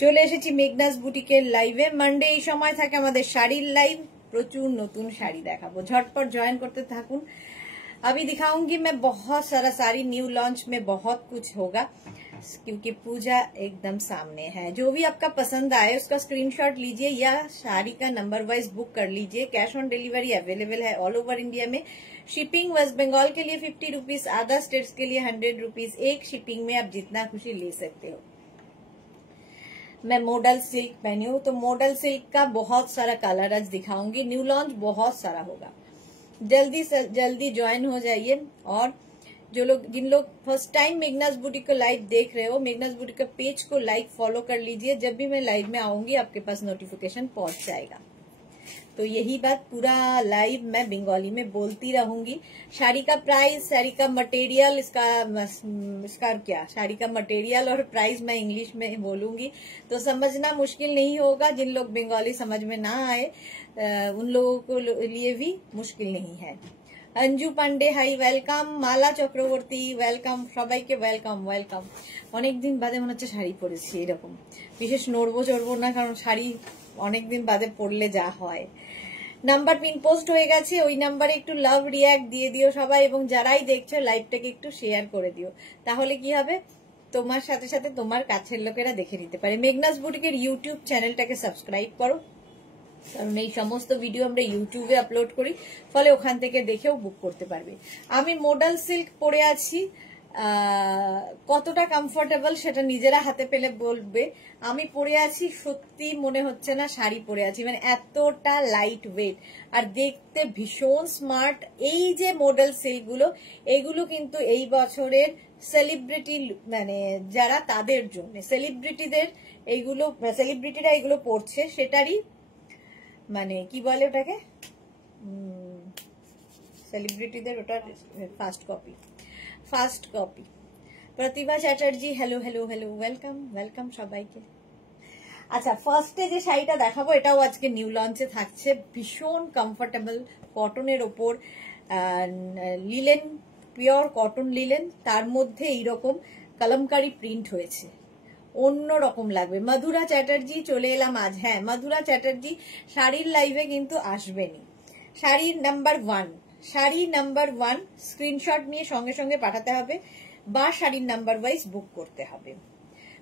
চলে এসেছি মেঘনাস বুটিকের লাইভে। মানডে এই সময় থাকে আমাদের শাড়ির লাইভ, প্রচুর নতুন শাড়ি দেখাবো, ঝটপট জয়েন करते থাকুন। अभी दिखाऊंगी मैं बहुत सारा साड़ी, न्यू लॉन्च में बहुत कुछ होगा क्योंकि पूजा एकदम सामने है। जो भी आपका पसंद आए उसका स्क्रीनशॉट लीजिए या साड़ी का नंबर वाइज बुक कर लीजिए। कैश ऑन डिलीवरी अवेलेबल है ऑल ओवर इंडिया में। शिपिंग वेस्ट बंगाल के लिए 50 रुपीज, अदर स्टेट्स के लिए 100 रुपीज। एक शिपिंग में आप जितना खुशी ले सकते हो। मैं मॉडल सिल्क पहनी हूँ, तो मॉडल सिल्क का बहुत सारा कलर आज दिखाऊंगी। न्यू लॉन्च बहुत सारा होगा, जल्दी से जल्दी ज्वाइन हो जाइए। और जिन लोग फर्स्ट टाइम मेघनास बुटीक को लाइव देख रहे हो, मेघनास बुटीक का पेज को लाइक फॉलो कर लीजिए। जब भी मैं लाइव में आऊंगी आपके पास नोटिफिकेशन पहुंच जाएगा। तो यही बात पूरा लाइव मैं बंगाली में बोलती रहूंगी। साड़ी का प्राइस, साड़ी का मटेरियल, इसका क्या, साड़ी का मटेरियल और प्राइस मैं इंग्लिश में बोलूंगी, तो समझना मुश्किल नहीं होगा। जिन लोग बंगाली समझ में ना आए उन लोगों को लिए भी मुश्किल नहीं है। अंजू पांडे हाई वेलकाम, माला चक्रवर्ती वेलकाम, সবাইকে ওয়েলকাম ওয়েলকাম। অনেকদিন বাদে মনে হচ্ছে শাড়ি পরেছি, এরকম বিশেষ নড়বো চড়বো না, কারণ শাড়ি অনেকদিন বাদে পরলে যা হয়। নাম্বার পিন পোস্ট হয়ে গেছে, ওই নাম্বারে একটু লাভ রিয়াক্ট দিয়ে দিও সবাই, এবং যারাই দেখছো লাইভটাকে একটু শেয়ার করে দিও। তাহলে কি হবে, তোমার সাথে সাথে তোমার কাছের লোকেরা দেখে নিতে পারে। মেঘনাস বুটিকের ইউটিউব চ্যানেলটাকে সাবস্ক্রাইব করো, কারণ এই সমস্ত ভিডিও আমরা ইউটিউবে আপলোড করি, ফলে ওখান থেকে দেখেও বুক করতে পারবে। আমি মডেল সিল্ক পরে আছি, কতটা কমফোর্টেবল সেটা নিজেরা হাতে পেলে বলবে। আমি পরে আছি, সত্যি মনে হচ্ছে না শাড়ি পরে আছি, মানে এতটা লাইট ওয়েট আর দেখতে ভীষণ স্মার্ট। এই যে মডেল সিল্ক গুলো, এগুলো কিন্তু এই বছরের সেলিব্রিটি, মানে যারা তাদের জন্য, সেলিব্রিটিদের এইগুলো, সেলিব্রিটিরা এগুলো পরছে, সেটারই মানে কি বলে ওটাকে, সেলিব্রিটিদের ওটা first copy. Pratibha Chatterjee hello hello hello, welcome welcome সবাইকে। আচ্ছা, ফার্স্টে যে শাড়িটা দেখাবো এটাও আজকে নিউ লঞ্চে থাকছে, ভীষণ কমফোর্টেবল, কটনের ওপর, লিলেন, পিওর কটন লিলেন, তার মধ্যে এইরকম কলমকারি প্রিন্ট হয়েছে, অন্য রকম লাগবে। মধুরা চ্যাটার্জি চলে এলাম আজ। হ্যাঁ, মধুরা চ্যাটার্জি শাড়ির লাইভে কিন্তু আসবেনি। শাড়ির নাম্বার 1, শাড়ি নাম্বার 1 স্ক্রিনশট নিয়ে সঙ্গে সঙ্গে পাঠাতে হবে বা শাড়ির নাম্বার ওয়াইজ বুক করতে হবে।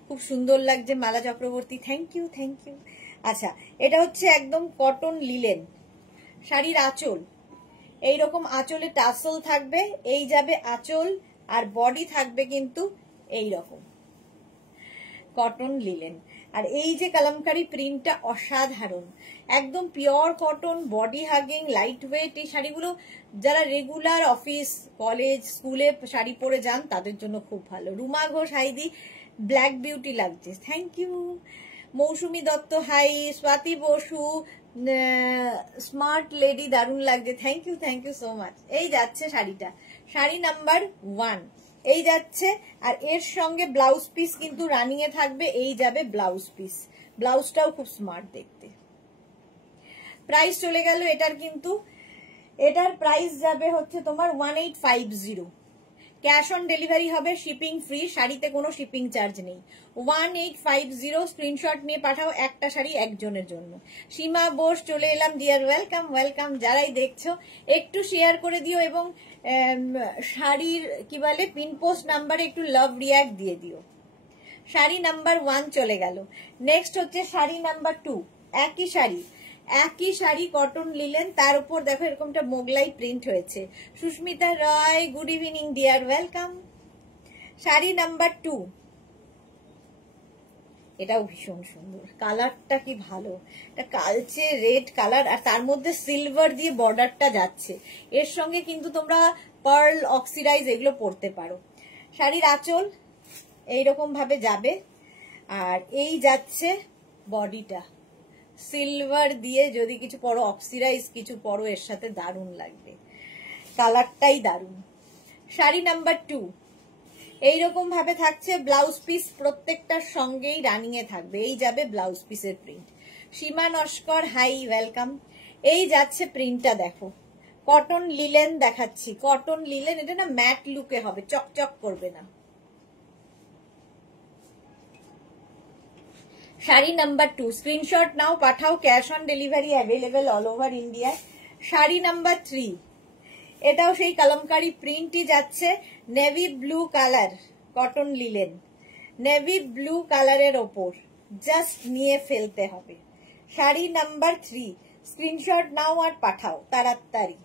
খুব সুন্দর লাগছে Mala Chakraborty, thank you thank you. আচ্ছা, এটা হচ্ছে একদম কটন লিলেন। শাড়ির আঁচল এইরকম, আঁচলে টাসল থাকবে, এই যাবে আঁচল, আর বডি থাকবে কিন্তু এইরকম কটন লিলেন। আর এই যে কলমকারি প্রিন্টটা অসাধারণ, একদম pure cotton, body hugging, light weight. এই শাড়িগুলো যারা রেগুলার অফিস, কলেজ, স্কুলে শাড়ি পরে যান তাদের জন্য খুব ভালো। রুমা ঘোষ হাইদি, ব্ল্যাক বিউটি লাগছে, thank you. Mousumi Dutta hi, Swati Basu, smart lady দারুণ লাগছে, থ্যাংক ইউ সো মাচ। এই যাচ্ছে শাড়িটা, শাড়ি নাম্বার 1 এই যাচ্ছে। আর এর সঙ্গে ব্লাউজ পিস কিন্তু রানিং এ থাকবে, এই যাবে ব্লাউজ পিস, ব্লাউজটাও খুব স্মার্ট দেখতে। প্রাইস চলে গেল এটার, কিন্তু এটার প্রাইস যাবে হচ্ছে তোমার 1850। ক্যাশ অন ডেলিভারি হবে, শিপিং ফ্রি, শাড়িতে কোনো শিপিং চার্জ নেই। 1850 স্ক্রিনশট নিয়ে পাঠাও, একটা শাড়ি একজনের জন্য। সীমা বোস চলে এলাম, ডিয়ার ওয়েলকাম ওয়েলকাম। যারাই দেখছো একটু শেয়ার করে দিও, এবং শাড়ির কি বলে পিন পোস্ট নাম্বারে একটু লাভ রিয়াক্ট দিয়ে দিও। শাড়ি নাম্বার 1 চলে গেল। নেক্সট হচ্ছে শাড়ি নাম্বার 2, একই শাড়ি কটন লিলেন, তার উপর দেখো এরকমটা মোগলাই প্রিন্ট হয়েছে। Susmita Roy good evening dear, welcome. Sari number 2, এটাও ভীষণ সুন্দর, কালারটা কি ভালো, এটা কালচে রেড কালার, আর তার মধ্যে সিলভার দিয়ে বর্ডারটা যাচ্ছে। এর সঙ্গে কিন্তু তোমরা পার্ল, অক্সিডাইজ এগুলো পরতে পারো। শাড়ির আঁচল এইরকম ভাবে যাবে, আর এই যাচ্ছে বডিটা সিলভার দিয়ে, যদি কিছু পরো, অক্সিডাইজ কিছু পরো এর সাথে দারুণ লাগবে, কালারটাই দারুণ। শাড়ি নাম্বার 2 এইরকম ভাবে থাকছে, ব্লাউজ পিস প্রত্যেকটার সঙ্গেই রানিং এ থাকবে, এই যাবে ব্লাউজ পিসের প্রিন্ট। সীমা নস্কর হাই ওয়েলকাম। এই যাচ্ছে প্রিন্টটা দেখো, কটন লিলেন দেখাচ্ছি, কটন লিলেন, এটা না ম্যাট লুকে হবে, চকচক করবে না। শাড়ি নাম্বার 2, স্ক্রিনশট নাও, পাঠাও, cash on delivery available all over ইন্ডিয়ায়। শাড়ি নাম্বার 3, এটাও সেই কলমকারি প্রিন্টই যাচ্ছে, navy blue colour, cotton linen, navy blue কালারের ওপর, জাস্ট নিয়ে ফেলতে হবে। শাড়ি নাম্বার 3, স্ক্রিনশট নাও আর পাঠাও তাড়াতাড়ি,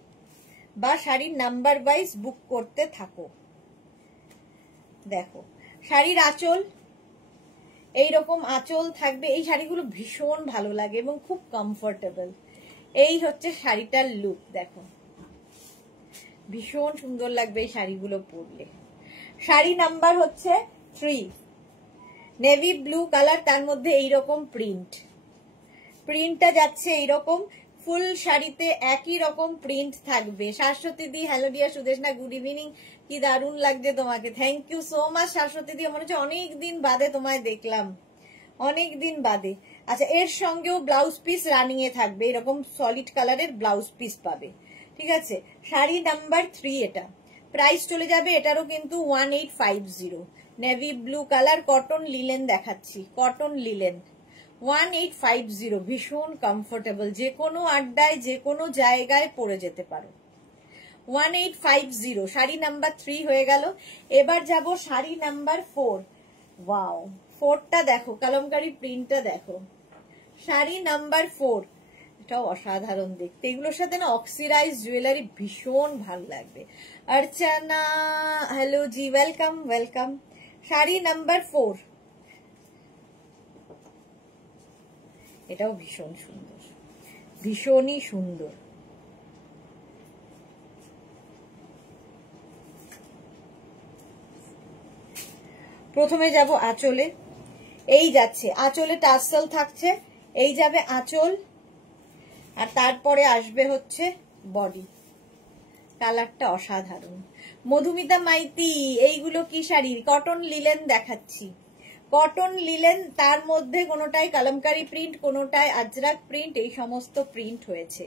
বা শাড়ির নাম্বার ওয়াইজ বুক করতে থাকো। দেখো শাড়ির আঁচল, এইরকম আঁচল থাকবে। এই শাড়িগুলো ভীষণ ভালো লাগে এবং খুব কমফোর্টেবল। এই হচ্ছে শাড়িটার লুক, দেখো ভীষণ সুন্দর লাগবে এই শাড়িগুলো পরলে। শাড়ি নাম্বার হচ্ছে 3, নেভি ব্লু কালার, তার মধ্যে এইরকম প্রিন্টটা যাচ্ছে এইরকম। ফুল শাড়িতে একই রকম প্রিন্ট থাকবে। Shashwati di, hello dear Sudeshna, good evening. কি দারুণ লাগছে তোমাকে, thank you so much Shashwati di. মনে হচ্ছে অনেকদিন বাদে তোমায় দেখলাম, অনেকদিন বাদে। আচ্ছা, এর সঙ্গেও ব্লাউজ পিস রানিং এ থাকবে, এরকম সলিড কালারের ব্লাউজ পিস পাবে, ঠিক আছে। শাড়ি নাম্বার 3 এটা, প্রাইস চলে যাবে এটারও কিন্তু 1850। Navy blue colour, cotton linen দেখাচ্ছি, কটন লিলেন 1850, ভীষণ কমফোর্টেবল, যে কোনো আড্ডায় যে কোনো জায়গায় পরে যেতে পারো। 1850 শাড়ি নাম্বার 3 হয়ে গেল। এবার যাব শাড়ি নাম্বার 4। ওয়াও, 4টা দেখো, কলমকারি প্রিন্টটা দেখো। শাড়ি নাম্বার 4, এটাও অসাধারণ দেখতে। এগুলোর সাথে না অক্সিডাইজ জুয়েলারি ভীষণ ভালো লাগবে। অর্চনা, হ্যালো জি, ওয়েলকাম ওয়েলকাম। শাড়ি নাম্বার 4, এটাও ভীষণ সুন্দর, ভীষণই সুন্দর। প্রথমে যাব আঁচলে, এই যাচ্ছে আঁচলে টার্সেল থাকছে, এই যাবে আঁচল, আর তারপরে আসবে হচ্ছে বডি। কালারটা অসাধারণ। মধুমিতা মাইতি, এইগুলো কি শাড়ি? কটন লিলেন দেখাচ্ছি, কটন লিলেন, তার মধ্যে কোনোটাই কলমকারি প্রিন্ট, কোনোটাই আজরাক প্রিন্ট, এই সমস্ত প্রিন্ট হয়েছে।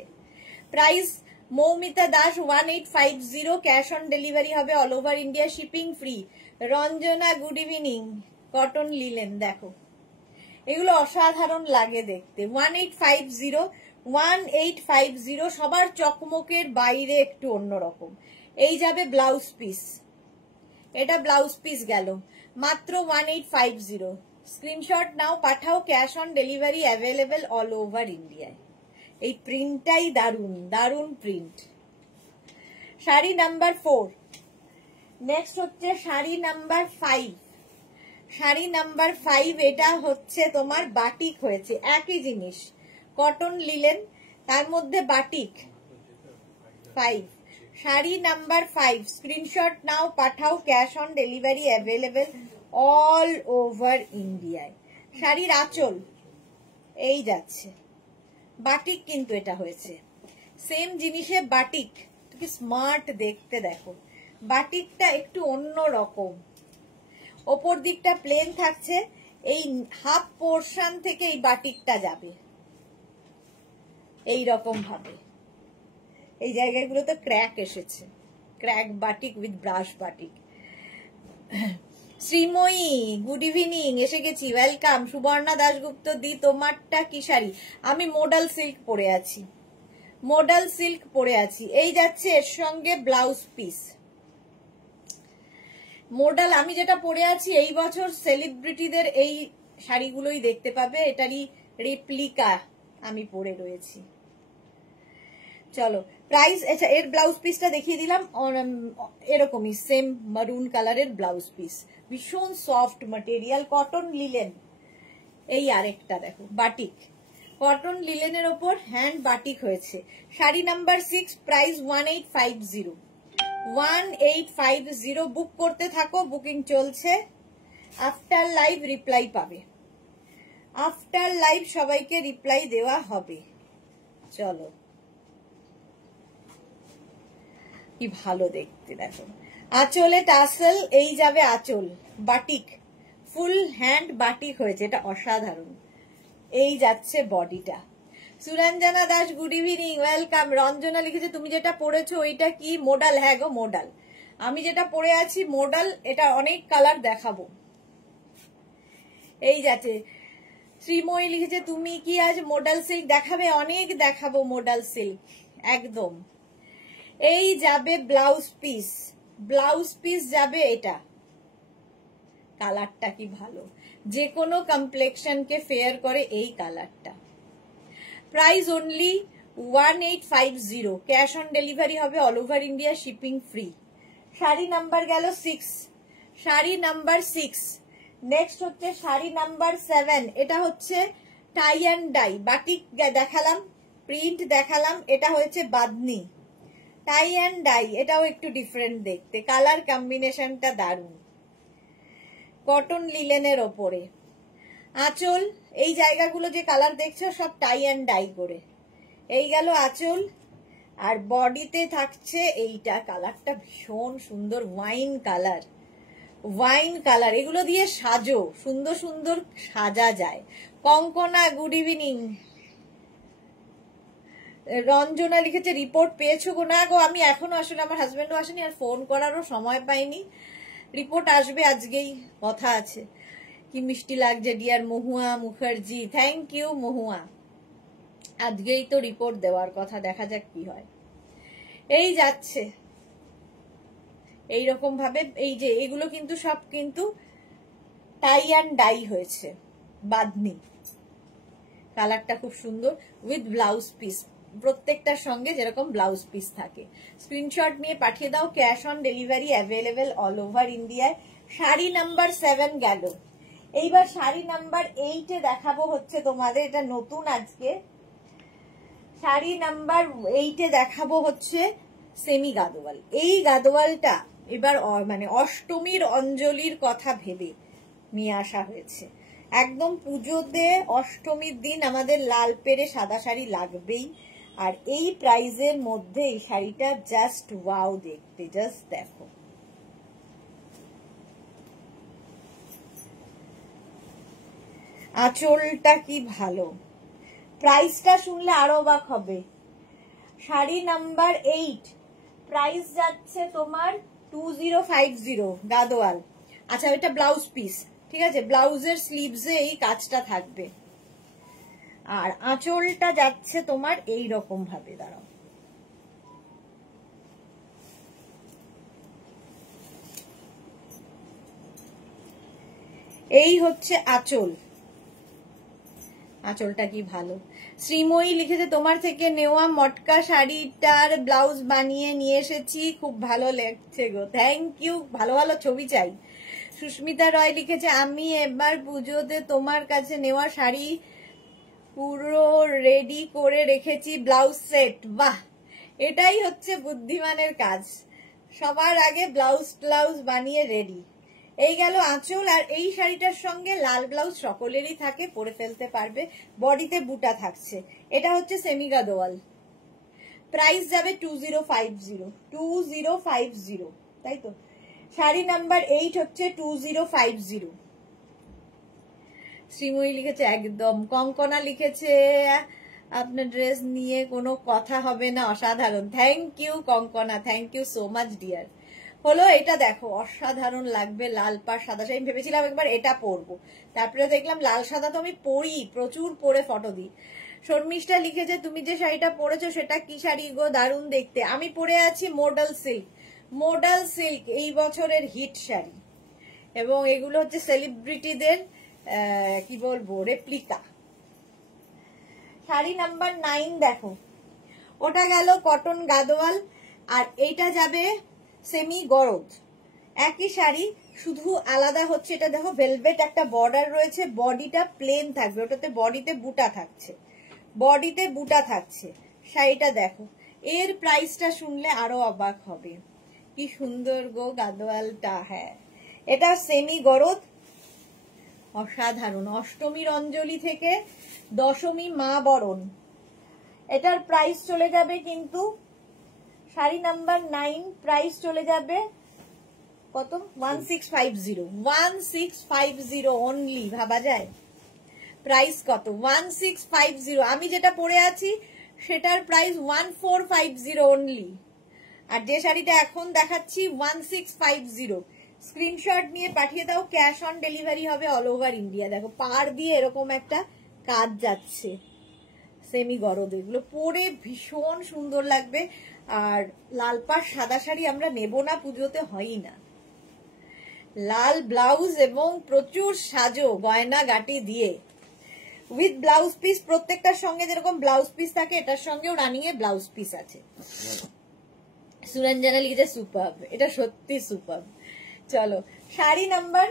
Price Moumita Das 1850, cash on delivery হবে all over India, shipping free. Ranjana, good evening. Cotton linen দেখো, এগুলো অসাধারণ লাগে দেখতে। 1850, সবার চকমকের বাইরে একটু অন্যরকম। এই যাবে ব্লাউজ পিস, এটা ব্লাউজ পিস গেল মাত্র 1850। স্ক্রিনশট নাও, পাঠাও, cash on delivery available all over ইন্ডিয়ায়। এই প্রিন্টটাই দারুণ, দারুণ প্রিন্ট। শাড়ি নাম্বার 4, নেক্সট হচ্ছে শাড়ি নাম্বার 5। শাড়ি নাম্বার 5, এটা হচ্ছে তোমার বাটিক হয়েছে, একই জিনিস, কটন লিলেন, তার মধ্যে batik. 5, sari number 5, screenshot now, পাঠাও, cash on delivery available all over ইন্ডিয়ায়। শাড়ির আঁচল এই যাচ্ছে, বাটিক কিন্তু এটা হয়েছে, সেম জিনিসে বাটিক, কি স্মার্ট দেখতে দেখো। বাটিকটা একটু অন্য রকম, ওপর দিকটা প্লেন থাকছে, এই হাফ পোর্শন থেকে এই বাটিকটা যাবে এই রকম ভাবে। এই জায়গাগুলোতে ক্র্যাক এসেছে, crack batik with brush batik. Sreemoyee, good evening, এসে গেছি, ওয়েলকাম। সুবর্ণা দাশগুপ্ত দি, তোমারটা কি শাড়ি? আমি মডাল সিল্ক পরে আছি, মডাল সিল্ক পরে আছি। এই যাচ্ছে এর সঙ্গে ব্লাউজ পিস। মডাল আমি যেটা পরে আছি এই বছর সেলিব্রিটিদের এই শাড়িগুলোই দেখতে পাবে, এটারই রেপ্লিকা আমি পরে রয়েছি। চলো প্রাইস, আচ্ছা এর ব্লাউজ পিসটা দেখিয়ে দিলাম, এরকমই সেম মারুন কালারের ব্লাউজ পিস, ভীষণ সফট ম্যাটেরিয়াল, কটন লিলেন। এই আরেকটা দেখো বাটিক, কটন লিলেনের ওপর হ্যান্ড বাটিক হয়েছে। Sari number 6, price 1850। 1850, বুক করতে থাকো, বুকিং চলছে। আফটার লাইভ রিপ্লাই পাবে, আফটার লাইভ সবাইকে রিপ্লাই দেওয়া হবে। চলো, কি ভালো দেখতে দেখো। আঁচলে টাসেল, এই যাবে আঁচল, বাটিক, ফুল হ্যান্ড বাটিক হয়েছে, এটা অসাধারণ। এই যাচ্ছে বডিটা। Suranjana Das, good evening, welcome. Ranjana লিখেছে তুমি যেটা পরেছো ওইটা কি? মডাল। হ্যাঁ গো মডাল, আমি যেটা পরে আছি মডাল, এটা অনেক কালার দেখাবো। এই যাচ্ছে শ্রীময়ী লিখেছে তুমি কি আজ মডাল সিল্ক দেখাবে? অনেক দেখাবো মডাল সিল্ক একদম। এই যাবে ব্লাউজ পিস, ব্লাউজ পিস যাবে এটা। কালারটা কি ভালো, যে কোনো কমপ্লেক্সনকে ফেয়ার করে এই কালারটা। Price only 1850, cash on delivery হবে, all over India shipping free. Sari number গেল 6, শাড়ি নাম্বার 6। নেক্সট হচ্ছে শাড়ি নাম্বার 7, এটা হচ্ছে টাই অ্যান্ড ডাই। বাটিক দেখালাম, প্রিন্ট দেখালাম, এটা হয়েছে বাদনি। টাই অ্যান্ড ডাই এটাও একটু ডিফারেন্ট দেখতে, কালার কম্বিনেশনটা দারুণ, কটন লিলেনের ওপরে। আঁচল, এই জায়গাগুলো যে কালার দেখছো সব টাই অ্যান্ড ডাই করে। এই গেল আঁচল, আর বডিতে থাকছে এইটা, কালারটা ভীষণ সুন্দর, ওয়াইন কালার, ওয়াইন কালার। এগুলো দিয়ে সাজো, সুন্দর সুন্দর সাজা যায়। Konkona good evening. রঞ্জনা লিখেছে রিপোর্ট পেয়েছো গো? না গো, আমি এখনো আসলে আমার হাজবেন্ডও আসেনি আর ফোন করারও সময় পাইনি। রিপোর্ট আসবে আজকেই, কথা আছে। কি মিষ্টি লাগছে dear Mahua Mukherjee, thank you Mahua. আজকেই তো রিপোর্ট দেওয়ার কথা, দেখা যাক কি হয়। এই যাচ্ছে এইরকম ভাবে। এই যে এগুলো কিন্তু সব কিন্তু টাই অ্যান্ড ডাই হয়েছে, বাদনি। কালারটা খুব সুন্দর, উইথ ব্লাউজ পিস, প্রত্যেকটার সঙ্গে যেরকম ব্লাউজ পিস থাকে। স্ক্রিনশট নিয়ে পাঠিয়ে দাও, cash on delivery available all over ইন্ডিয়ায়। শাড়ি নাম্বার 7 গেল। এইবার শাড়ি নাম্বার 8 দেখাবো হচ্ছে তোমাদের, এটা নতুন আজকে। শাড়ি নাম্বার 8 দেখাবো হচ্ছে সেমি গাদোয়াল। এই গাদোয়ালটা এবার মানে অষ্টমীর অঞ্জলির কথা ভেবে নিয়ে আসা হয়েছে। একদম পুজোতে অষ্টমীর দিন আমাদের লাল পেরে সাদা শাড়ি লাগবেই, আর এই প্রাইজের মধ্যে এই শাড়িটা জাস্ট ওয়াও দেখতে, জাস্ট দেখো। আঁচলটা কি ভালো, প্রাইসটা শুনলে আরো অবাক হবে। শাড়ি নাম্বার 8 প্রাইস যাচ্ছে তোমার 2050 গাদোয়াল। আচ্ছা, এটা ব্লাউজ পিস, ঠিক আছে, ব্লাউজের স্লিভসে এই কাজটা থাকবে, আর আঁচলটা যাচ্ছে তোমার এই রকম ভাবে। দাঁড়াও, এই হচ্ছে আঁচল, আঁচলটা কি ভালো। শ্রীময়ী লিখেছে তোমার থেকে নেওয়া মটকা শাড়িটার ব্লাউজ বানিয়ে নিয়ে এসেছি, খুব ভালো লাগছে গো, থ্যাংক ইউ। ভালো ভালো ছবি চাই। সুস্মিতা রয় লিখেছে আমি এবার পুজোতে তোমার কাছে নেওয়া শাড়ি পুরো রেডি করে রেখেছি, ব্লাউজ সেট। বাহ, এটাই হচ্ছে বুদ্ধিমানের কাজ, সবার আগে ব্লাউজ বানিয়ে রেডি। এই গেল আঁচল, আর এই শাড়িটার সঙ্গে লাল ব্লাউজ সকলেরই থাকে, পরে ফেলতে পারবে। বডিতে বুটা থাকছে, এটা হচ্ছে সেমি গাদোয়াল। প্রাইস যাবে 2050, তাই তো। শাড়ি নাম্বার 8 হচ্ছে 2050। শ্রীময়ী লিখেছে একদম। কঙ্কনা লিখেছে আপনার ড্রেস নিয়ে কোনো কথা হবে না, অসাধারণ। Thank you Kankana, thank you so much dear. হলো, এটা দেখো অসাধারণ লাগবে, লাল পাড় সাদা শাড়ি। ভেবেছিলাম একবার এটা পরবো, তারপরে দেখলাম লাল সাদা তো আমি পরি, প্রচুর পরে ফটো দিই। শর্মিষ্ঠা লিখেছে তুমি যে শাড়িটা পরেছো সেটা কি শাড়ি গো, দারুণ দেখতে। আমি পরে আছি মডাল সিল্ক, মডাল সিল্ক এই বছরের হিট শাড়ি, এবং এগুলো হচ্ছে সেলিব্রিটিদের কি বলবো রেপ্লিকা। শাড়ি নাম্বার 9 দেখো, ওটা গেল কটন গাদোয়াল, আর এইটা যাবে সেমি গরদ। একই শাড়ি, শুধু আলাদা হচ্ছে এটা দেখো ভেলভেট একটা বর্ডার রয়েছে, বডিটা প্লেন থাকবে, ওটাতে বডিতে বুটা থাকছে, বডিতে বুটা থাকছে। শাড়িটা দেখো, এর প্রাইসটা শুনলে আরো অবাক হবে, কি সুন্দর গো গাদোয়ালটা। হ্যাঁ, এটা সেমি গরদ, অসাধারণ। অষ্টমীর অঞ্জলি থেকে দশমী মা বরণ, এটার প্রাইস চলে যাবে কিন্তু শাড়ি নাম্বার 9 প্রাইস চলে যাবে কত, 1650 অনলি। ভাবা যায় প্রাইস কত, 1650। আমি যেটা পরে আছি সেটার প্রাইস 1450 অনলি, আর যে শাড়িটা এখন দেখাচ্ছি 1650। স্ক্রিনশট নিয়ে পাঠিয়ে দাও, ক্যাশ অন ডেলিভারি হবে অল ওভার ইন্ডিয়া। দেখো পার দিয়ে এরকম একটা কাজ যাচ্ছে, সেমি গরদ, এগুলো পরে ভীষণ সুন্দর লাগবে। আর লাল পাড় সাদা শাড়ি আমরা নেব না, পুজোতে হয়ই না। লাল ব্লাউজ এবং প্রচুর সাজো গয়না গাটি দিয়ে উইথ ব্লাউজ পিস, প্রত্যেকটার সঙ্গে যেরকম ব্লাউজ পিস থাকে এটার সঙ্গেও রানিং এ ব্লাউজ পিস আছে। সুরঞ্জনা লিখেছে সুপার, এটা সত্যি সুপার। চলো শাড়ি নাম্বার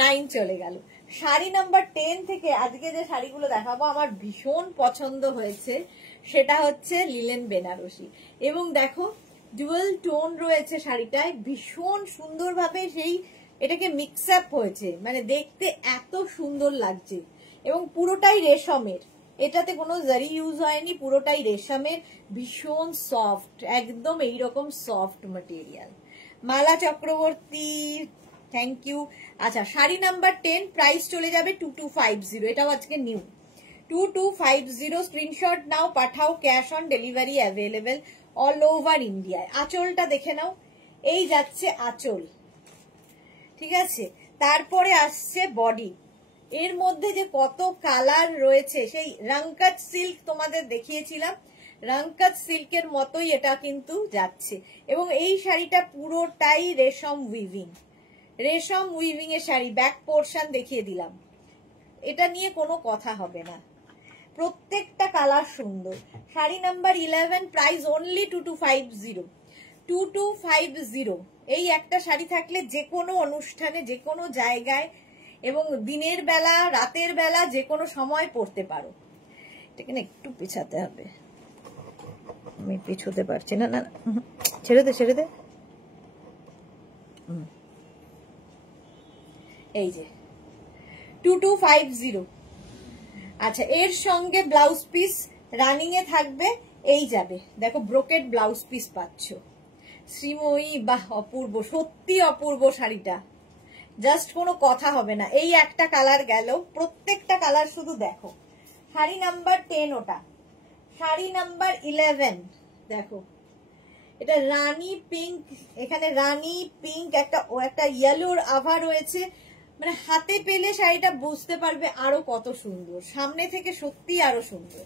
9 চলে গেল। শাড়ি নাম্বার 10 থেকে আজকে যে শাড়িগুলো দেখাবো আমার ভীষণ পছন্দ হয়েছে, সেটা হচ্ছে লিলেন বেনারসি। এবং দেখো ডুয়াল টোন রয়েছে শাড়িটায়, ভীষণ সুন্দরভাবে সেই এটাকে মিক্স আপ হয়েছে, মানে দেখতে এত সুন্দর লাগছে। এবং পুরোটাই রেশমের, এটাতে কোনো জারি ইউজ হয়নি, পুরোটাই রেশমের, ভীষণ সফট, একদম এইরকম soft material. Mala Chakraborty, thank you. আচ্ছা শাড়ি নাম্বার 10, প্রাইস চলে যাবে 2250, এটাও আজকে নিউ 2250। স্ক্রিনশট নাও, পাঠাও, cash on delivery available all over ইন্ডিয়ায়। আঁচলটা দেখে নাও, এই যাচ্ছে আঁচল, ঠিক আছে। তারপরে আসছে বডি, এর মধ্যে যে কত কালার রয়েছে, সেই রংকচ সিল্ক তোমাদের দেখিয়েছিলাম, রংকচ সিল্কের মতোই এটা কিন্তু যাচ্ছে। এবং এই শাড়িটা পুরোটাই রেশম উইভিং, রেশম উইভিং এর শাড়ি। ব্যাক পোর্শন দেখিয়ে দিলাম, এটা নিয়ে কোনো কথা হবে না, প্রত্যেকটা কালার সুন্দর। Sari number 11, price only 2250, 2250। এই একটা শাড়ি থাকলে যে কোনো অনুষ্ঠানে, যে কোনো জায়গায় এবং দিনের বেলা রাতের বেলা যে কোনো সময় পরতে পারো। এটাকে না একটু পিছাতে হবে, আমি পিছোতে পারছি না, না ছেড়ে দে ছেড়ে দে। এই যে 2250। আচ্ছা এর সঙ্গে ব্লাউজ পিস রানিং এ থাকবে, এই যাবে দেখো ব্রোকেট ব্লাউজ পিস পাচ্ছ। শ্রীময়ী, বাহ অপূর্ব, সত্যি অপূর্ব শাড়িটা, জাস্ট কোনো কথা হবে না। এই একটা কালার গেল, প্রত্যেকটা কালার শুধু দেখো। শাড়ি নাম্বার 10 ওটা। শাড়ি নাম্বার 11 দেখো, এটা রানী পিঙ্ক, এখানে রানী পিঙ্ক, একটা ইয়েলোর আভা রয়েছে, মানে হাতে পেলে শাড়িটা বুঝতে পারবে আরো কত সুন্দর, সামনে থেকে সত্যি আরো সুন্দর।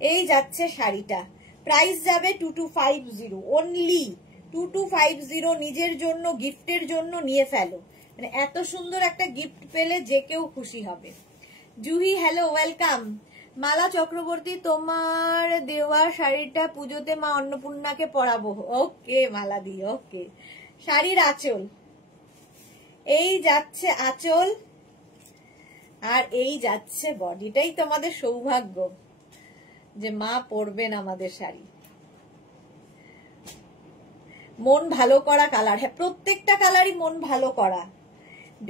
এই যাচ্ছে শাড়িটা, প্রাইস যাবে 2250, অনলি 2250। নিজের জন্য গিফটের জন্য নিয়ে ফেলো, মানে এত সুন্দর একটা গিফট পেলে যে কেউ খুশি হবে। Juhi hello, welcome. মালা চক্রবর্তী, তোমার দেওয়া শাড়িটা পুজোতে মা অন্নপূর্ণাকে পরাবো। ওকে মালা দি, ওকে। শাড়ির আঁচল, এই যাচ্ছে আঁচল, আর এই যাচ্ছে বডিটাই তোমাদের সৌভাগ্য যে মা পরবেন আমাদের শাড়ি। মন ভালো করা কালার, হ্যাঁ প্রত্যেকটা কালারই মন ভালো করা।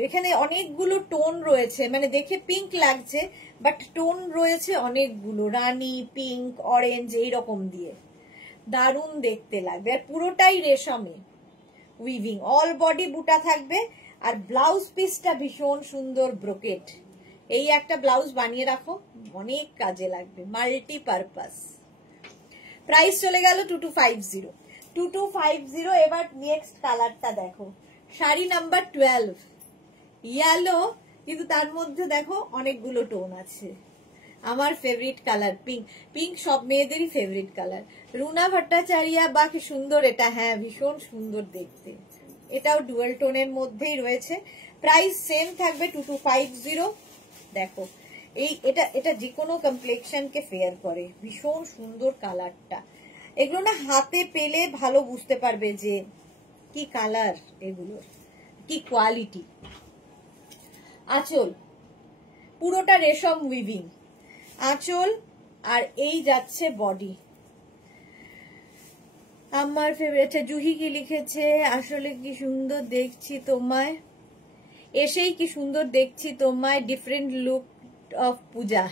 এখানে অনেকগুলো টোন রয়েছে, মানে দেখে পিঙ্ক লাগছে বাট টোন রয়েছে অনেকগুলো, রানী পিঙ্ক অরেঞ্জ এইরকম দিয়ে, দারুণ দেখতে লাগবে। আর পুরোটাই রেশমে উইভিং, অল বডি বুটা থাকবে। আর ব্লাউজ পিসটা ভীষণ সুন্দর ব্রোকেট, এই একটা ব্লাউজ বানিয়ে রাখো, অনেক কাজে লাগবে, মাল্টি পারপাস। প্রাইস চলে গেল 2250, 2250। এবার নেক্সট কালারটা দেখো, শাড়ি নাম্বার 12, ইয়েলো, কিন্তু তার মধ্যে দেখো অনেকগুলো টোন আছে। আমার ফেভারিট কালার পিঙ্ক, পিঙ্ক সব মেয়েদেরই ফেভারিট কালার। রুনা ভট্টাচার্য, বা কি সুন্দর এটা, হ্যাঁ ভীষণ সুন্দর দেখতে, এটাও ডুয়াল টোনের মধ্যেই রয়েছে। প্রাইস সেম থাকবে 2250। দেখো এটা যে কোনো কমপ্লেক্সনকে ফেয়ার করে, ভীষণ সুন্দর কালারটা। এগুলো না হাতে পেলে ভালো বুঝতে পারবে যে কি কালার, এগুলোর কি কোয়ালিটি। আঁচল পুরোটা রেশম উইভিং, আঁচল, আর এই যাচ্ছে বডি। আমার ফেভারিট জুহি কি লিখেছে, আসলে কি সুন্দর দেখছি তোমায়, এসেই কি সুন্দর দেখছি তোমায়, ডিফারেন্ট লুক অফ পূজা।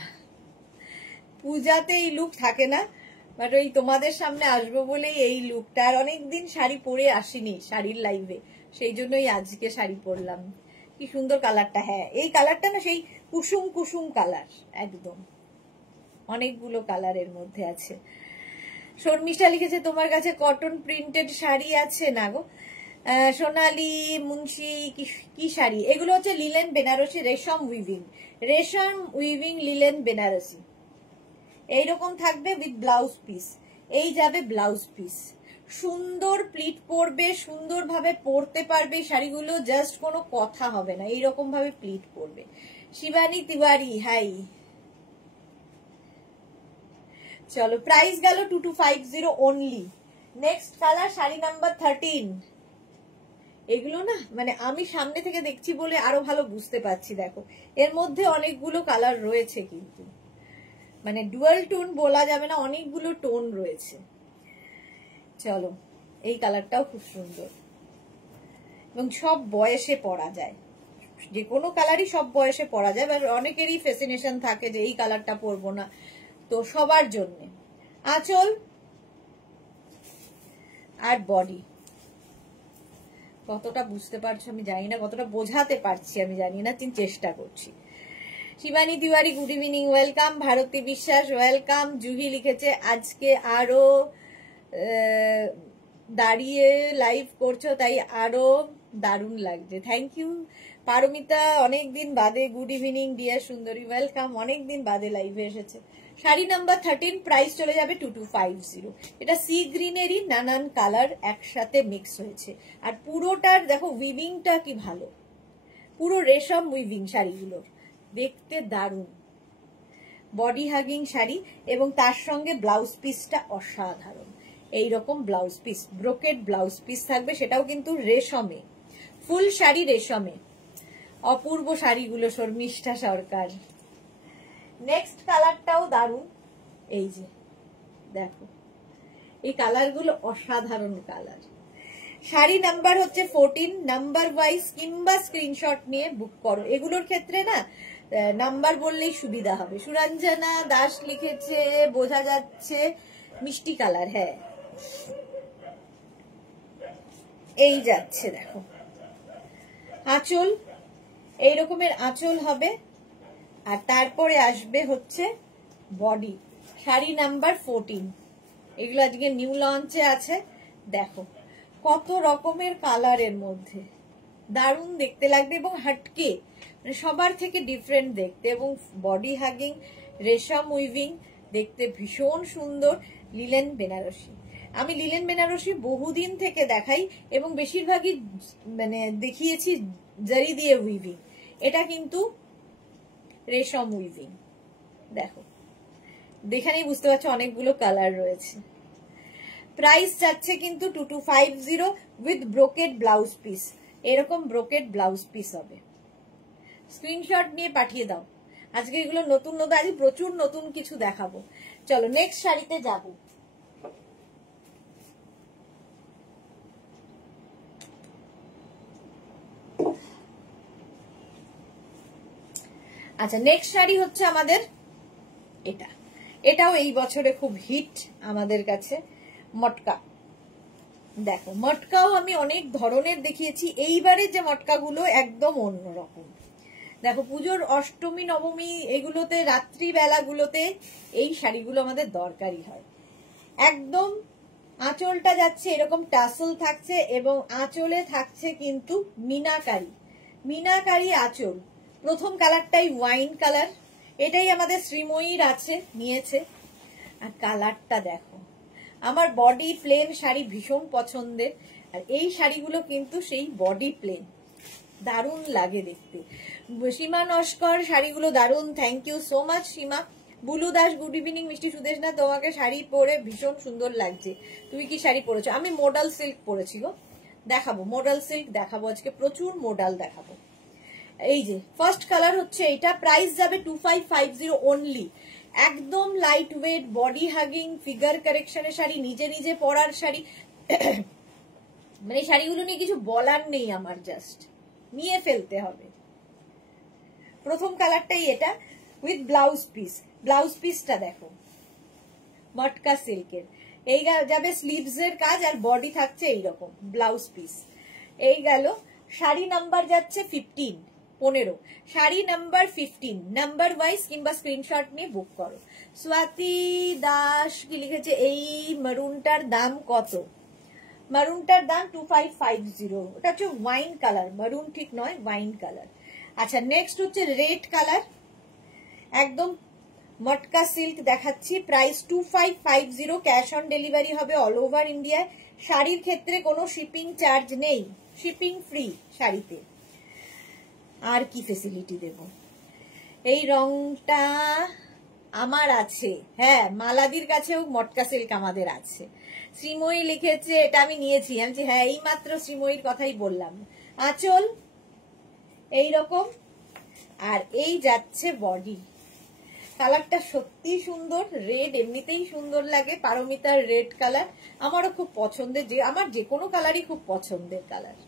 পূজাতে এই লুক থাকে না, বাট ওই তোমাদের সামনে আসবো বলেই এই লুকটা। আর অনেকদিন শাড়ি পরে আসিনি শাড়ির লাইভে, সেই জন্যই আজকে শাড়ি পরলাম। কি সুন্দর কালারটা, হ্যাঁ এই কালারটা না সেই কুসুম কুসুম কালার, একদম অনেকগুলো কালারের মধ্যে আছে। শর্মিষ্ঠা লিখেছে তোমার কাছে কটন প্রিন্টেড শাড়ি আছে না গো, সোনালি মুন্সি কি শাড়ি, এগুলো হচ্ছে লিলেন বেনারসি রেশম উইভিং লিলেন বেনারসি। এইরকম থাকবে উইথ ব্লাউজ পিস। এই যাবে ব্লাউজ পিস, সুন্দর প্লিট পরবে, সুন্দরভাবে পরতে পারবে শাড়িগুলো, জাস্ট কোনো কথা হবে না, এইরকম ভাবে প্লিট পরবে। শিবানী তিওয়ারি হাই। চলো প্রাইস গেল 2250 only. Next colour sari number 13। এগুলো না মানে আমি সামনে থেকে দেখছি বলে আরো ভালো বুঝতে পারছি। দেখো এর মধ্যে অনেকগুলো কালার রয়েছে, কিন্তু মানে ডুয়াল টোন বলা যাবে না, অনেকগুলো টোন রয়েছে। চলো এই কালারটাও খুব সুন্দর এবং সব বয়সে পরা যায়, যে কোনো কালারই সব বয়সে পরা যায়। অনেকেরই ফ্যাসিনেশন থাকে যে এই কালারটা পরবো না, তো সবার জন্য। আঁচল আর বডি কতটা বুঝতে পারছো আমি জানি না, কতটা বোঝাতে পারছি আমি জানি না, চেষ্টা করছি। Shivani Tiwari good evening, welcome. Bharati Biswas welcome. Juhi লিখেছে আজকে আরো দাঁড়িয়ে লাইভ করছো তাই আরো দারুণ লাগছে, থ্যাংক ইউ। পারমিতা অনেকদিন বাদে গুড ইভিনিং ডিয়ার সুন্দরী, ওয়েলকাম, অনেকদিন বাদে লাইভে এসেছে। শাড়ি নাম্বার 13, প্রাইস চলে যাবে 2250। এটা সি গ্রিনেরই নানান কালার একসাথে মিক্স হয়েছে, আর পুরোটার দেখো উইভিংটা কি ভালো, পুরো রেশম উইভিং শাড়িগুলোর, দেখতে দারুণ। বডি হাগিং শাড়ি এবং তার সঙ্গে ব্লাউজ পিসটা অসাধারণ। এইরকম blouse piece, brocade blouse piece থাকবে, সেটাও কিন্তু রেশমে, ফুল শাড়ি রেশমে। অপূর্ব শাড়িগুলো শর্মিষ্ঠা সরকার। নেক্সট কালারটাও দারুণ, এই যে দেখো এই কালারগুলো অসাধারণ কালার। শাড়ি নাম্বার হচ্ছে 14, নাম্বার ওয়াইজ কিংবা স্ক্রিনশট নিয়ে বুক করো। এগুলোর ক্ষেত্রে না নাম্বার বললেই সুবিধা হবে। সুরঞ্জনা দাস লিখেছে বোঝা যাচ্ছে মিষ্টি কালার, হ্যাঁ এই যাচ্ছে দেখো। আঁচল এই রকমের আঁচল হবে, আর তারপরে আসবে হচ্ছে বডি। শাড়ি নাম্বার 14, এগুলো আজকে নিউ লঞ্চে আছে। দেখো কত রকমের কালারের মধ্যে, দারুণ দেখতে লাগবে এবং হাটকে, মানে সবার থেকে ডিফারেন্ট দেখতে, এবং বডি হাগিং রেশম উইভিং, দেখতে ভীষণ সুন্দর। লিলেন বেনারসি, আমি লিলেন বেনারসি বহুদিন থেকে দেখাই এবং বেশিরভাগই মানে দেখিয়েছি জারি দিয়ে উইভিং, এটা কিন্তু রেশম উইভিং। দেখো দেখানেই বুঝতে পারছো অনেকগুলো কালার রয়েছে। প্রাইস যাচ্ছে কিন্তু 2250 উইথ ব্রোকেড ব্লাউজ পিস। এরকম ব্রোকেড ব্লাউজ পিস হবে, স্ক্রিনশট নিয়ে পাঠিয়ে দাও। আজকে এগুলো নতুন নতুন, আজ প্রচুর নতুন কিছু দেখাবো। চলো নেক্সট শাড়িতে যাবো। আচ্ছা নেক্সট শাড়ি হচ্ছে আমাদের এটা, এটাও এই বছরে খুব হিট আমাদের কাছে, মটকা। দেখো মটকাও আমি অনেক ধরনের দেখিয়েছি, এইবারে যে মটকাগুলো একদম অন্যরকম। দেখো পুজোর অষ্টমী নবমী এগুলোতে রাত্রিবেলাগুলোতে এই শাড়িগুলো আমাদের দরকারি হয়। একদম আঁচলটা যাচ্ছে এরকম টাসল থাকছে, এবং আঁচলে থাকছে কিন্তু মিনাকারি আঁচল। প্রথম কালারটাই ওয়াইন কালার, এটাই আমাদের শ্রীময়ীর আছে নিয়েছে। আর কালারটা দেখো, আমার বডি প্লেন শাড়ি ভীষণ পছন্দের, আর এই শাড়িগুলো কিন্তু সেই বডি প্লেন, দারুণ লাগে দেখতে। সীমা নস্কর শাড়িগুলো দারুণ, thank you so much Seema. Bulu Das good evening মিষ্টি সুদেশ না, তোমাকে শাড়ি পরে ভীষণ সুন্দর লাগছে। তুমি কি শাড়ি পরেছো? আমি মডাল সিল্ক পরেছি গো, দেখাবো মডাল সিল্ক দেখাবো আজকে, প্রচুর মডাল দেখাবো। এই যে ফার্স্ট কালার হচ্ছে এটা, প্রাইস যাবে 2550 অনলি। একদম light weight body hugging figure কারেকশনের শাড়ি, নিজে নিজে পরার শাড়ি, মানে শাড়িগুলো নিয়ে কিছু বলার নেই আমার, জাস্ট নিয়ে ফেলতে হবে। প্রথম কালারটাই এটা উইথ ব্লাউজ পিস, ব্লাউজ পিসটা দেখো মটকা সিল্কের, এই যাবে স্লিভস এর কাজ, আর বডি থাকছে এইরকম ব্লাউজ পিস। এই গেল শাড়ি নাম্বার যাচ্ছে 15, শাড়ি নাম্বার 15, নাম্বার ওয়াইজ কিংবা স্ক্রিনশট নিয়ে বুক করো। স্বাতি দাস কি লিখেছে, এই মারুনটার দাম কত? মারুনটার দাম 2550। ওটা হচ্ছে ওয়াইন কালার, মারুন ঠিক নয়, ওয়াইন কালার। আচ্ছা নেক্সট হচ্ছে রেড কালার, একদম মটকা সিল্ক দেখাচ্ছি, প্রাইস 2550, ক্যাশ অন ডেলিভারি হবে অল ওভার ইন্ডিয়ায়। শাড়ির ক্ষেত্রে কোনো শিপিং চার্জ নেই, শিপিং ফ্রি শাড়িতে। আর কি ফেসিলিটি দেব? এই রংটা আমার আছে, হ্যাঁ মালাদির কাছেও মটকা সিল্ক আমাদের আছে। শ্রীময়ী লিখেছে এটা আমি নিয়েছি, আমি হ্যাঁ এই মাত্র শ্রীময়ীর কথাই বললাম। আঁচল এইরকম, আর এই যাচ্ছে বডি। কালারটা সত্যি সুন্দর, রেড এমনিতেই সুন্দর লাগে, পারমিতার রেড কালার আমারও খুব পছন্দের, আমার যে কোনো কালারই খুব পছন্দের কালার,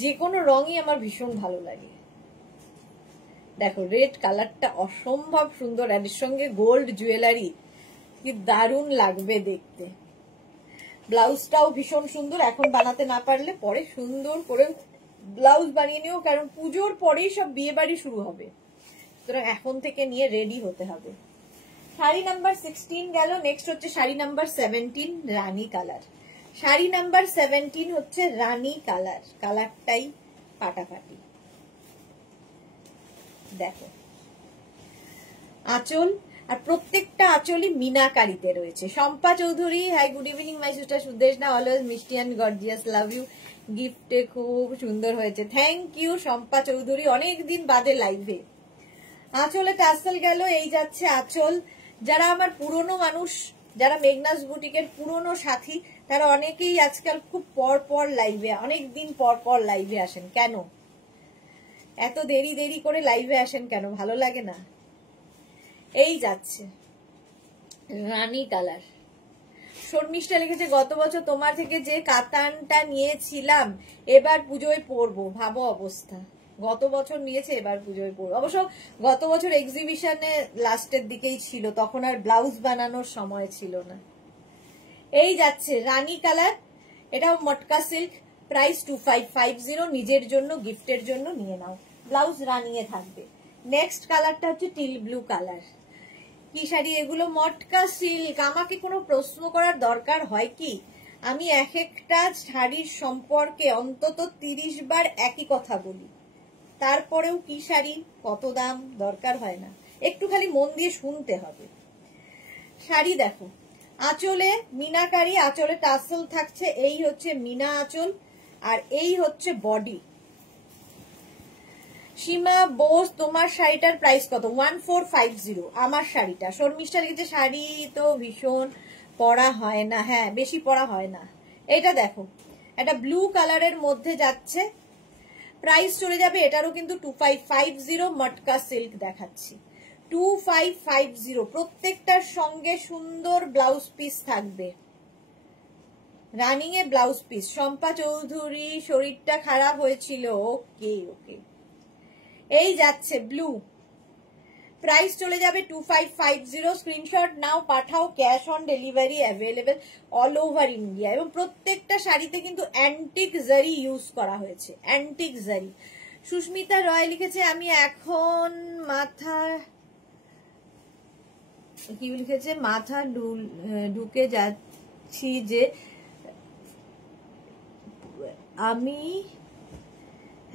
যে কোনো রঙই আমার ভীষণ ভালো লাগে। দেখো রেড কালারটা অসম্ভব সুন্দর, আর এর সঙ্গে গোল্ড জুয়েলারি, কি দারুণ লাগবে দেখতে। ব্লাউজটাও ভীষণ সুন্দর, এখন বানাতে না পারলে পরে সুন্দর করে ব্লাউজ বানিয়ে নিও, কারণ পুজোর পরেই সব বিয়ে বাড়ি শুরু হবে, সুতরাং এখন থেকে নিয়ে রেডি হতে হবে। শাড়ি নাম্বার 16 গেল, নেক্সট হচ্ছে শাড়ি নাম্বার 17 রানী কালার। শাড়ি নাম্বার 17 হচ্ছে রানী কালার, কালারটাই পাটাপাটি। দেখো আঁচল, আর প্রত্যেকটা আঁচলই মিনাকারিতে রয়েছে। Shampa Chowdhury, hi good evening my sister Sudeshna, always মিষ্টি অ্যান্ড গর্জিয়াস, লাভ ইউ। গিফটে খুব সুন্দর হয়েছে, থ্যাংক ইউ শম্পা চৌধুরী, অনেকদিন বাদে লাইভে। আঁচলে টাসেল গেল, এই যাচ্ছে আঁচল। যারা আমার পুরনো মানুষ, যারা মেঘনাস বুটিকের পুরনো সাথী, তারা অনেকেই আজকাল খুব পর পর লাইভে, অনেকদিন পর পর লাইভে আসেন। কেন এত দেরি দেরি করে লাইভে আসেন কেন? ভালো লাগে না? এই যাচ্ছে রানী কালার। শর্মিষ্ঠা লিখেছে গত বছর তোমার থেকে যে কাতানটা নিয়েছিলাম এবার পুজোয় পরবো, ভাবো অবস্থা। গত বছর নিয়েছে, এবার পুজোয় পরবো। অবশ্য গত বছর এক্সিবিশনে লাস্টের দিকেই ছিল, তখন আর ব্লাউজ বানানোর সময় ছিল না। এই যাচ্ছে রানী কালার, এটাও মটকা সিল্ক, প্রাইস 2550, নিজের জন্য গিফটের জন্য নিয়ে নাও। ব্লাউজ রানিয়ে থাকবে। নেক্সট কালারটা হচ্ছে টিল ব্লু কালার। কি শাড়ি এগুলো? মটকা সিল্ক। আমাকে কোনো প্রশ্ন করার দরকার হয় কি? আমি এক একটা শাড়ির সম্পর্কে অন্তত 30 বার একই কথা বলি, তারপরেও কি শাড়ি কত দাম দরকার হয় না, একটু খালি মন দিয়ে শুনতে হবে। শাড়ি দেখো, আঁচলে মিনাকারি, আঁচলে টাসেল থাকছে, এই হচ্ছে মিনা আঁচল, আর এই হচ্ছে বডি। সীমা বোস, তোমার শাড়িটার প্রাইস কত? 1450 আমার শাড়িটা। শর্মিষ্ঠা লিখেছে শাড়ি তো ভীষণ পরা হয় না, হ্যাঁ বেশি পরা হয় না। এটা দেখো, এটা ব্লু কালারের মধ্যে যাচ্ছে, প্রাইস চলে যাবে এটারও কিন্তু 2550, মটকা সিল্ক দেখাচ্ছি 2550। প্রত্যেকটার সঙ্গে সুন্দর ব্লাউজ পিস থাকবে, রানিং এ ব্লাউজ পিস। শম্পা চৌধুরী শরীরটা খারাপ হয়েছিল, ওকে ওকে। এই যাচ্ছে ব্লু, প্রাইস চলে যাবে 2550। স্ক্রিনশট নাও, পাঠাও, cash on delivery available all over India. এবং প্রত্যেকটা শাড়িতে কিন্তু অ্যান্টিক জারি ইউজ করা হয়েছে, অ্যান্টিক জারি। সুস্মিতা রয় লিখেছে আমি এখন মাথা, কি লিখেছে, মাথা ঢুকে যাচ্ছি যে আমি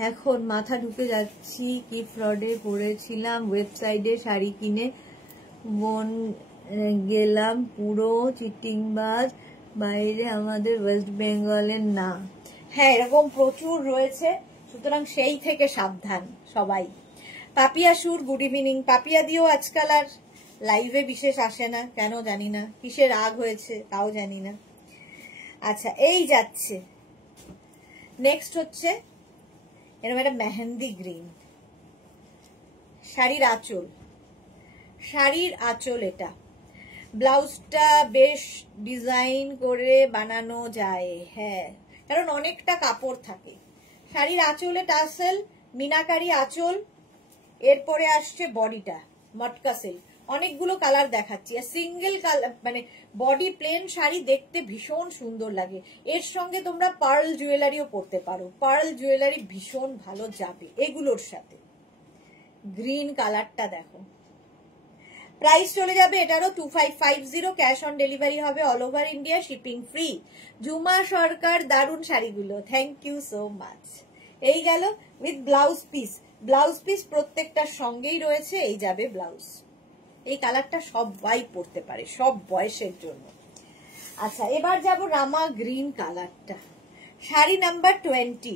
এখন মাথা ঢুকে যাচ্ছি কি ফ্রডে পড়েছিলাম, ওয়েবসাইটে শাড়ি কিনে বোন গেলাম পুরো চিটিংবাজ, বাইরে আমাদের ওয়েস্ট বেঙ্গলের না। হ্যাঁ এরকম প্রচুর রয়েছে, সুতরাং সেই থেকে সাবধান সবাই। পাপিয়া সুর, গুড ইভিনিং। পাপিয়া দিও আজকাল আর লাইভে বিশেষ আসে না, কেন জানি না, কিসের রাগ হয়েছে তাও জানি না। আচ্ছা এই যাচ্ছে, নেক্সট হচ্ছে এরকম একটা মেহেন্দি গ্রিন শাড়ির আঁচল, শাড়ির আঁচল এটা। ব্লাউজটা বেশ ডিজাইন করে বানানো যায়, হ্যাঁ কারণ অনেকটা কাপড় থাকে। শাড়ির আঁচলে টাসেল, মিনাকারি আঁচল, এরপরে আসছে বডিটা মটকা সিল্ক। অনেকগুলো কালার দেখাচ্ছি, আর সিঙ্গেল কালার মানে বডি প্লেন শাড়ি দেখতে ভীষণ সুন্দর লাগে। এর সঙ্গে তোমরা পার্ল জুয়েলারিও পরতে পারো, পার্ল জুয়েলারি ভীষণ ভালো যাবে এগুলোর সাথে। গ্রিন কালারটা দেখো, প্রাইস চলে যাবে এটারও 2550, ক্যাশ অন ডেলিভারি হবে, all over India, shipping free. জুমা সরকার, দারুণ শাড়িগুলো, থ্যাংক ইউ সো মাচ। এই গেল with blouse piece. Blouse piece প্রত্যেকটার সঙ্গেই রয়েছে, এই যাবে ব্লাউজ। এই কালারটা সবাই পরতে পারে, সব বয়সের জন্য। আচ্ছা, এবার যাব রামা গ্রিন কালারটা, শাড়ি নাম্বার 20।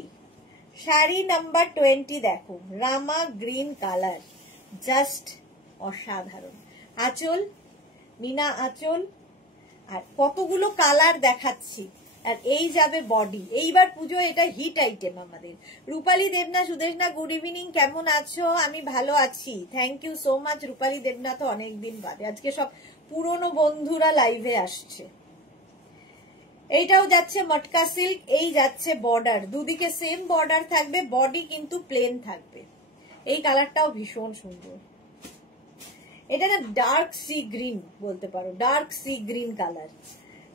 শাড়ি নাম্বার 20 দেখো, রামা গ্রিন কালার, জাস্ট অসাধারণ। আঁচল, মিনা আঁচল, আর কতগুলো কালার দেখাচ্ছি। আর এই যাবে বডি। এইবার পুজো, এটা হিট আইটেম আমাদের। রূপালী দেবনা, সুদেশনা, গুড ইভিনিং, কেমন আছো? আমি ভালো আছি, থ্যাংক ইউ সো মাচ। রূপালী দেবনা তো অনেকদিন বাদে, আজকে সব পুরনো বন্ধুরা লাইভে আসছে। এইটাও যাচ্ছে মটকা সিল্ক, এই যাচ্ছে বর্ডার, দুদিকে সেম বর্ডার থাকবে, বডি কিন্তু প্লেন থাকবে। এই কালারটাও ভীষণ সুন্দর। এটা না ডার্ক সি গ্রিন বলতে পারো, ডার্ক সি গ্রিন কালার।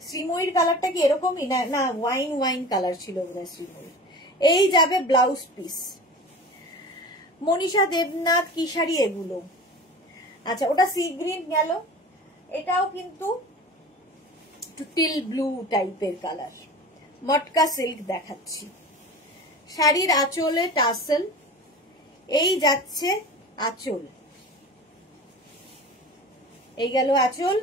শ্রীময়ীর কালারটা কি এরকমই? না, ওয়াইন ওয়াইন কালার ছিল বোধহয় শ্রীময়ী। এই যাবে ব্লাউজ পিস। মনীষা দেবনাথ, কি শাড়ি এগুলো? আচ্ছা, ওটা সি গ্রিন গেল, এটাও কিন্তু টিল ব্লু টাইপের কালার। মটকা সিল্ক দেখাচ্ছি। শাড়ির আঁচলে টাসেল, এই যাচ্ছে আঁচল, এই গেল আঁচল,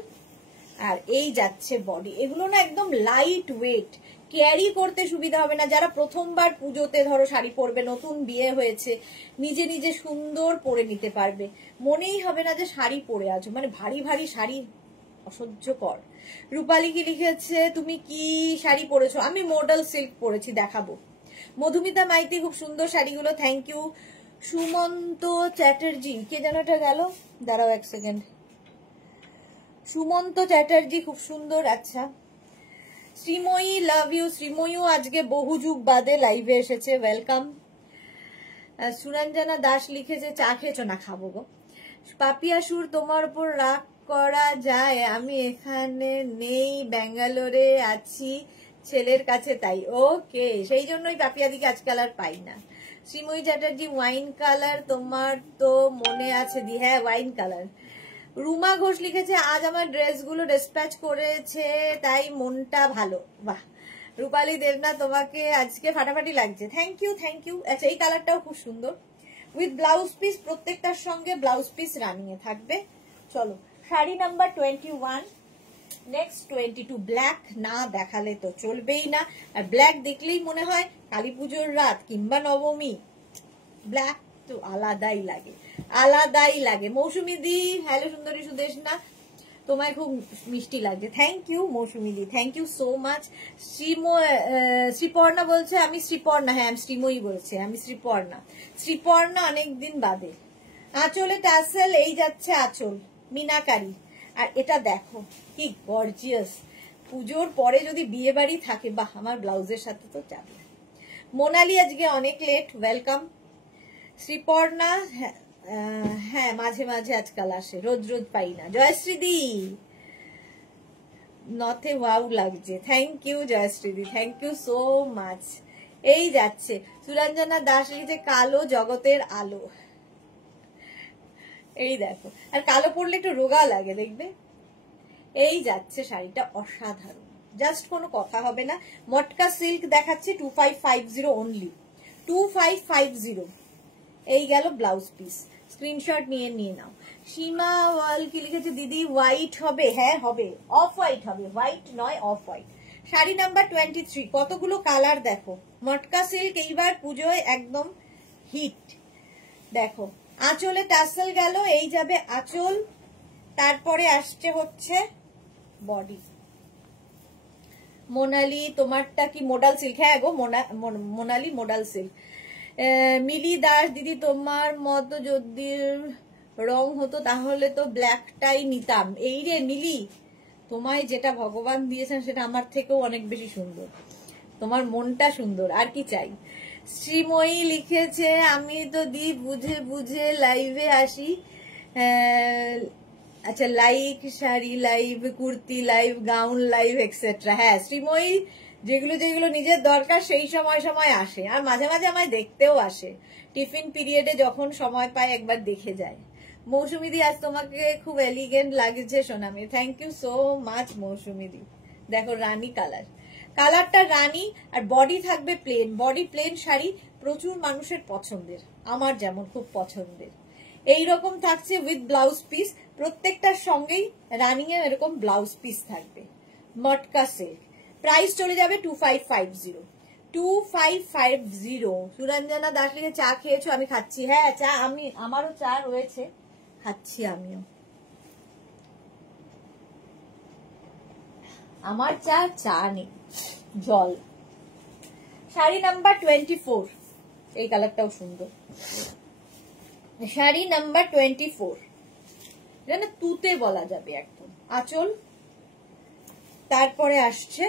আর এই যাচ্ছে বডি। এগুলো না একদম লাইট ওয়েট, ক্যারি করতে সুবিধা হবে না। যারা প্রথমবার পুজোতে ধরো শাড়ি পরবে, নতুন বিয়ে হয়েছে, নিজে নিজে সুন্দর পরে নিতে পারবে, মনেই হবে না যে শাড়ি পরে আছো। মানে ভারী ভারী শাড়ি অসহ্যকর। রূপালী কি লিখেছে, তুমি কি শাড়ি পরেছো? আমি মডেল সিল্ক পরেছি, দেখাবো। মধুমিতা মাইতি, খুব সুন্দর শাড়িগুলো, থ্যাংক ইউ। সুমন্ত চ্যাটার্জি, কে যেন এটা গেল, দাঁড়াও এক সেকেন্ড। সুমন্ত চ্যাটার্জি, খুব সুন্দর। আচ্ছা, শ্রীময়ী, লাভ ইউ। শ্রীময়ীও আজকে বহু যুগ বাদে লাইভে এসেছে, ওয়েলকাম। সুরঞ্জনা দাস লিখেছে, চা খেয়েছো? না, খাবো গো। পাপিয়া সুর, তোমার উপর রাগ করা যায়? আমি এখানে নেই, ব্যাঙ্গালোরে আছি ছেলের কাছে, তাই। ওকে, সেই জন্যই পাপিয়া দিকে আজকাল আর পাই না। শ্রীময়ী চ্যাটার্জি, ওয়াইন কালার, তোমার তো মনে আছে দি? হ্যাঁ, ওয়াইন কালার। রুমা ঘোষ লিখেছে, আজ আমার ড্রেসগুলো ডিসপ্যাচ করেছে তাই মনটা ভালো। বাহ, রূপালী দেবনা, তোমাকে আজকে ফাটাফাটি লাগছে, থ্যাংক ইউ, থ্যাংক ইউ। আচ্ছা, এই কালারটাও খুব সুন্দর, উইথ ব্লাউজ পিস, প্রত্যেকটার সঙ্গে ব্লাউজ পিস রানিয়ে থাকবে। চলো, শাড়ি নাম্বার 21। নেক্সট 22, ব্ল্যাক না দেখালে তো চলবেই না। আর ব্ল্যাক দেখলেই মনে হয় কালী পুজোর রাত কিংবা নবমী, ব্ল্যাক তো আলাদাই লাগে, আলাদাই লাগে। মৌসুমী দি, হ্যালো সুন্দরী সুদেশনা, তোমায় খুব মিষ্টি লাগছে, থ্যাংক ইউ মৌসুমী দি, thank you so much. Sreeparna বলছে, আমি শ্রীপর্ণা, হ্যাঁ আমি শ্রীময়ী বলছে, আমি শ্রীপর্ণা। শ্রীপর্ণা অনেকদিন বাদে। আঁচলে টাসেল, এই যাচ্ছে আঁচল, মিনাকারি। আর এটা দেখো কি গর্জিয়াস, পুজোর পরে যদি বিয়ে বাড়ি থাকে, বাহ, আমার ব্লাউজের সাথে তো যাবে। মোনালি আজকে অনেক লেট, ওয়েলকাম। শ্রীপর্ণা, হ্যাঁ মাঝে মাঝে আজকাল আসে, রোজ রোজ পাই না। জয়শ্রীদি, নথে ওয়াও লাগছে, থ্যাংক ইউ জয়শ্রীদি, থ্যাংক ইউ সো মাচ। এই যাচ্ছে সুরঞ্জনা দাস লিখেছে, কালো জগতের আলো। এই দেখো, আর কালো পরলে একটু রোগা লাগে দেখবে। এই যাচ্ছে শাড়িটা, অসাধারণ, জাস্ট কোনো কথা হবে না। মটকা সিল্ক দেখাচ্ছে, 2550 অনলি, 2550। এই গেল ব্লাউজ পিস, স্ক্রিনশট নিয়ে নাও। সীমা ওয়াল কি লিখেছে, দিদি হোয়াইট হবে? হ্যাঁ হবে, অফ হোয়াইট হবে, হোয়াইট নয়, অফ হোয়াইট। শাড়ি নাম্বার 23, কতগুলো কালার দেখো। মটকা সিল্ক এইবার পুজোয় একদম হিট। দেখো, আঁচলে টাসেল গেল, এই যাবে আঁচল, তারপরে আসছে হচ্ছে বডি। মোনালি, তোমারটা কি মোডাল সিল্ক? হ্যাঁ গো, মোনালি মোডাল সিল্ক। মিলি দাস, দিদি তোমার মতো যদি রং হতো তাহলে তো ব্ল্যাকটাই নিতাম। এই রে মিলি, তোমায় যেটা ভগবান দিয়েছেন সেটা আমার থেকেও অনেক বেশি সুন্দর, তোমার মনটা সুন্দর, আর কি চাই। শ্রীময়ী লিখেছে, আমি তো দি বুঝে বুঝে লাইভে আসি। আচ্ছা, like sari live, kurti live, gown live etcetera. হ্যাঁ শ্রীময়ী, যেগুলো যেগুলো নিজের দরকার সেই সময় সময় আসে, আর মাঝে মাঝে আমায় দেখতেও আসে, টিফিন পিরিয়ডে যখন সময় পায় একবার দেখে যায়। মৌসুমিদি আজ তোমাকে খুব এলিগেন্ট লাগছে সোনামি, থ্যাংক ইউ সো মাচ মৌসুমিদি। দেখো রানী কালার, কালারটা রানী, আর বডি থাকবে প্লেন, বডি প্লেন শাড়ি প্রচুর মানুষের পছন্দের, আমার যেমন খুব পছন্দের। এইরকম থাকছে উইথ ব্লাউজ পিস, প্রত্যেকটার সঙ্গেই রানিং এর এরকম ব্লাউজ পিস থাকবে, মটকা সিল্ক। প্রাইস চলে যাবে 2550, 2550। সুরঞ্জনা দাস লিখে চা খেয়েছো? আমি খাচ্ছি, হ্যাঁ চা, আমারও চা রয়েছে, খাচ্ছি আমিও। আমার চা নেই, জল। শাড়ি নাম্বার 24, এই কালারটাও সুন্দর। শাড়ি নাম্বার 24, এটা না তুতে বলা যাবে একদম। আঁচল, তারপরে আসছে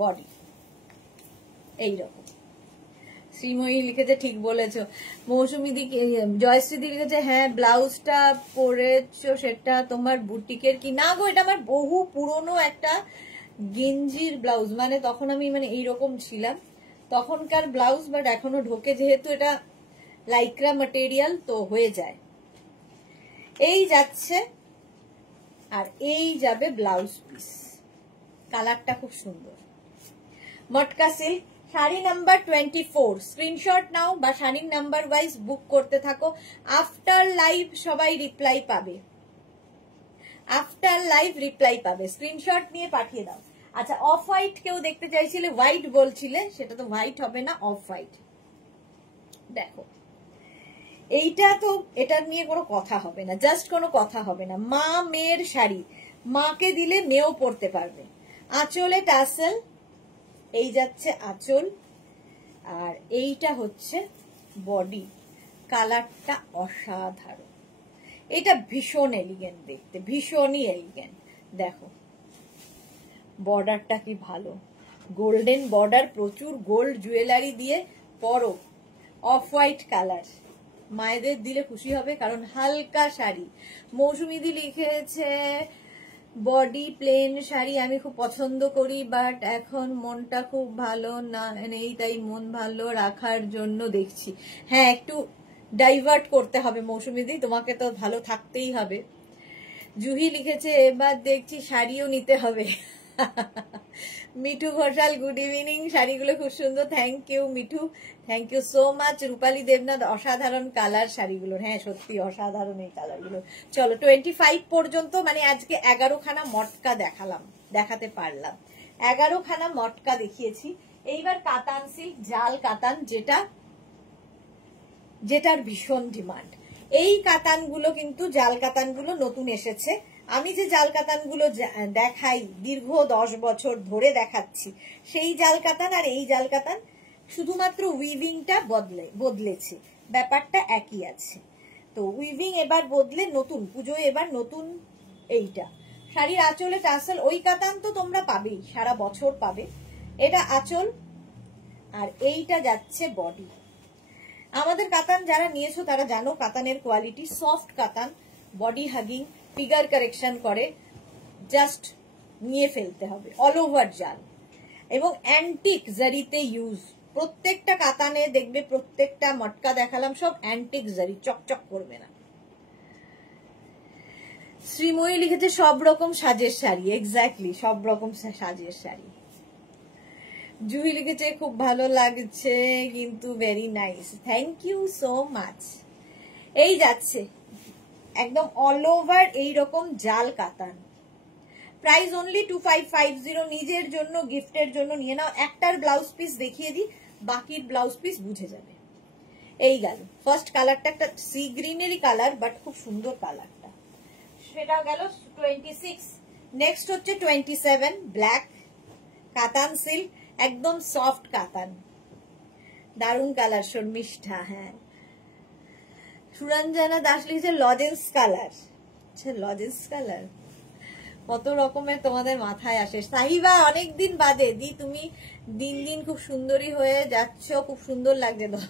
বডি এইরকম। শ্রীময়ী লিখেছে ঠিক বলেছো। মৌসুমীদি, জয়শ্রীদি লিখেছে হ্যাঁ ব্লাউজটা পরেছো সেটা তোমার বুটিকের কি? না গো, এটা আমার বহু পুরনো একটা গেঞ্জির ব্লাউজ, মানে তখন আমি মানে এইরকম ছিলাম তখনকার ব্লাউজ, বাট এখনো ঢোকে, যেহেতু এটা লাইক্রা ম্যাটেরিয়াল তো হয়ে যায়। এই যাচ্ছে, আর এই যাবে ব্লাউজ পিস, কালারটা খুব সুন্দর, মটকা সিল্ক। শাড়ি নাম্বার 24, স্ক্রিনশট নাও বা শাড়ির নাম্বার ওয়াইজ বুক করতে থাকো। আফটার লাইভ সবাই রিপ্লাই পাবে, আফটার লাইভ রিপ্লাই পাবে, স্ক্রিনশট নিয়ে পাঠিয়ে দাও। আচ্ছা, অফ হোয়াইট কেউ দেখতে চাইছিলে, হোয়াইট বলছিলে, সেটা তো হোয়াইট হবে না, অফ হোয়াইট। দেখো এইটা তো, এটা নিয়ে কোনো কথা হবে না, জাস্ট কোনো কথা হবে না। মা মেয়ের শাড়ি, মাকে দিলে মেয়েও পরতে পারবে। আঁচলে টাসেল, এই যাচ্ছে আঁচল, আর এইটা হচ্ছে বডি। কালারটা অসাধারণ, এটা ভীষণ এলিগেন্ট দেখতে, ভীষণই এলিগেন্ট। দেখো বর্ডারটা কি ভালো, গোল্ডেন বর্ডার, প্রচুর গোল্ড জুয়েলারি দিয়ে পরো। অফ হোয়াইট কালার, মায়েদের দিলে খুশি হবে, কারণ হালকা শাড়ি। মৌসুমিদি লিখেছে বডি প্লেন শাড়ি আমি খুব পছন্দ করি, বাট এখন মনটা খুব ভালো না নেই, তাই মন ভালো রাখার জন্য দেখছি। হ্যাঁ, একটু ডাইভার্ট করতে হবে মৌসুমিদি, তোমাকে তো ভালো থাকতেই হবে। জুহি লিখেছে এবার দেখছি শাড়িও নিতে হবে। মিঠু ঘোষাল গুড ইভিনিং, শাড়িগুলো খুব সুন্দর, thank you Mithu, thank you so much. Rupali Debnath, অসাধারণ কালার শাড়িগুলোর, হ্যাঁ সত্যি অসাধারণ এই কালারগুলো। চলো 25 পর্যন্ত, মানে আজকে 11খানা মটকা দেখাতে পারলাম, 11খানা মটকা দেখিয়েছি। এইবার কাতান সিল্ক, জাল কাতান, যেটার ভীষণ ডিমান্ড। এই কাতানগুলো কিন্তু, জাল কাতানগুলো নতুন এসেছে। আমি যে জাল কাতানগুলো দেখাই, দীর্ঘ 10 বছর ধরে দেখাচ্ছি, সেই জাল কাতান আর এই জাল কাতান, শুধুমাত্র উইভিংটা বদলেছে, ব্যাপারটা একই আছে। তো উইভিং এবার বদলে নতুন, পুজোয় এবার নতুন এইটা। শাড়ির আঁচলে টাসেল, ওই কাতান তো তোমরা পাবেই, সারা বছর পাবে। এটা আঁচল, আর এইটা যাচ্ছে বডি। আমাদের কাতান যারা নিয়েছো তারা জানো কাতানের কোয়ালিটি, সফট কাতান, বডি হাগিং, ফিগার কারেকশন করে, জাস্ট নিয়ে ফেলতে হবে। অল ওভার জাল এবং অ্যান্টিক জারিতে ইউজ, প্রত্যেকটা কাতানে দেখবে, প্রত্যেকটা মটকা দেখালাম সব অ্যান্টিক জারি, চকচক করবে না। শ্রীময়ী লিখেছে সব রকম সাজের শাড়ি, এক্স্যাক্টলি সব রকম সাজের শাড়ি। জুহি লিখেছে খুব ভালো লাগছে কিন্তু very nice, thank you so much. এই যাচ্ছে একদম অল ওভার এইরকম জাল কাতান, প্রাইস অনলি 2550। নিজের জন্য, গিফটের জন্য নিয়ে নাও। একটার ব্লাউজ পিস দেখিয়ে দিই, বাকির ব্লাউজ পিস বুঝে যাবে। এই গেল ফার্স্ট কালারটা, একটা সি গ্রিনেরই কালার, বাট খুব সুন্দর কালারটা, সেটা গেল 26। নেক্সট হচ্ছে 27, ব্ল্যাক কাতান সিল্ক, একদম সফট কাতান, দারুন কালার, শর্মিষ্ঠা। হ্যাঁ, সুরঞ্জনা দাস লিখেছে লজেন্স কালার। আচ্ছা, লজেন্স কালার কত রকমের তোমাদের মাথায় আসে। সাহিবা, অনেকদিন বাদে দি, তুমি দিন দিন খুব সুন্দরী হয়ে যাচ্ছ, খুব সুন্দর লাগছে তো।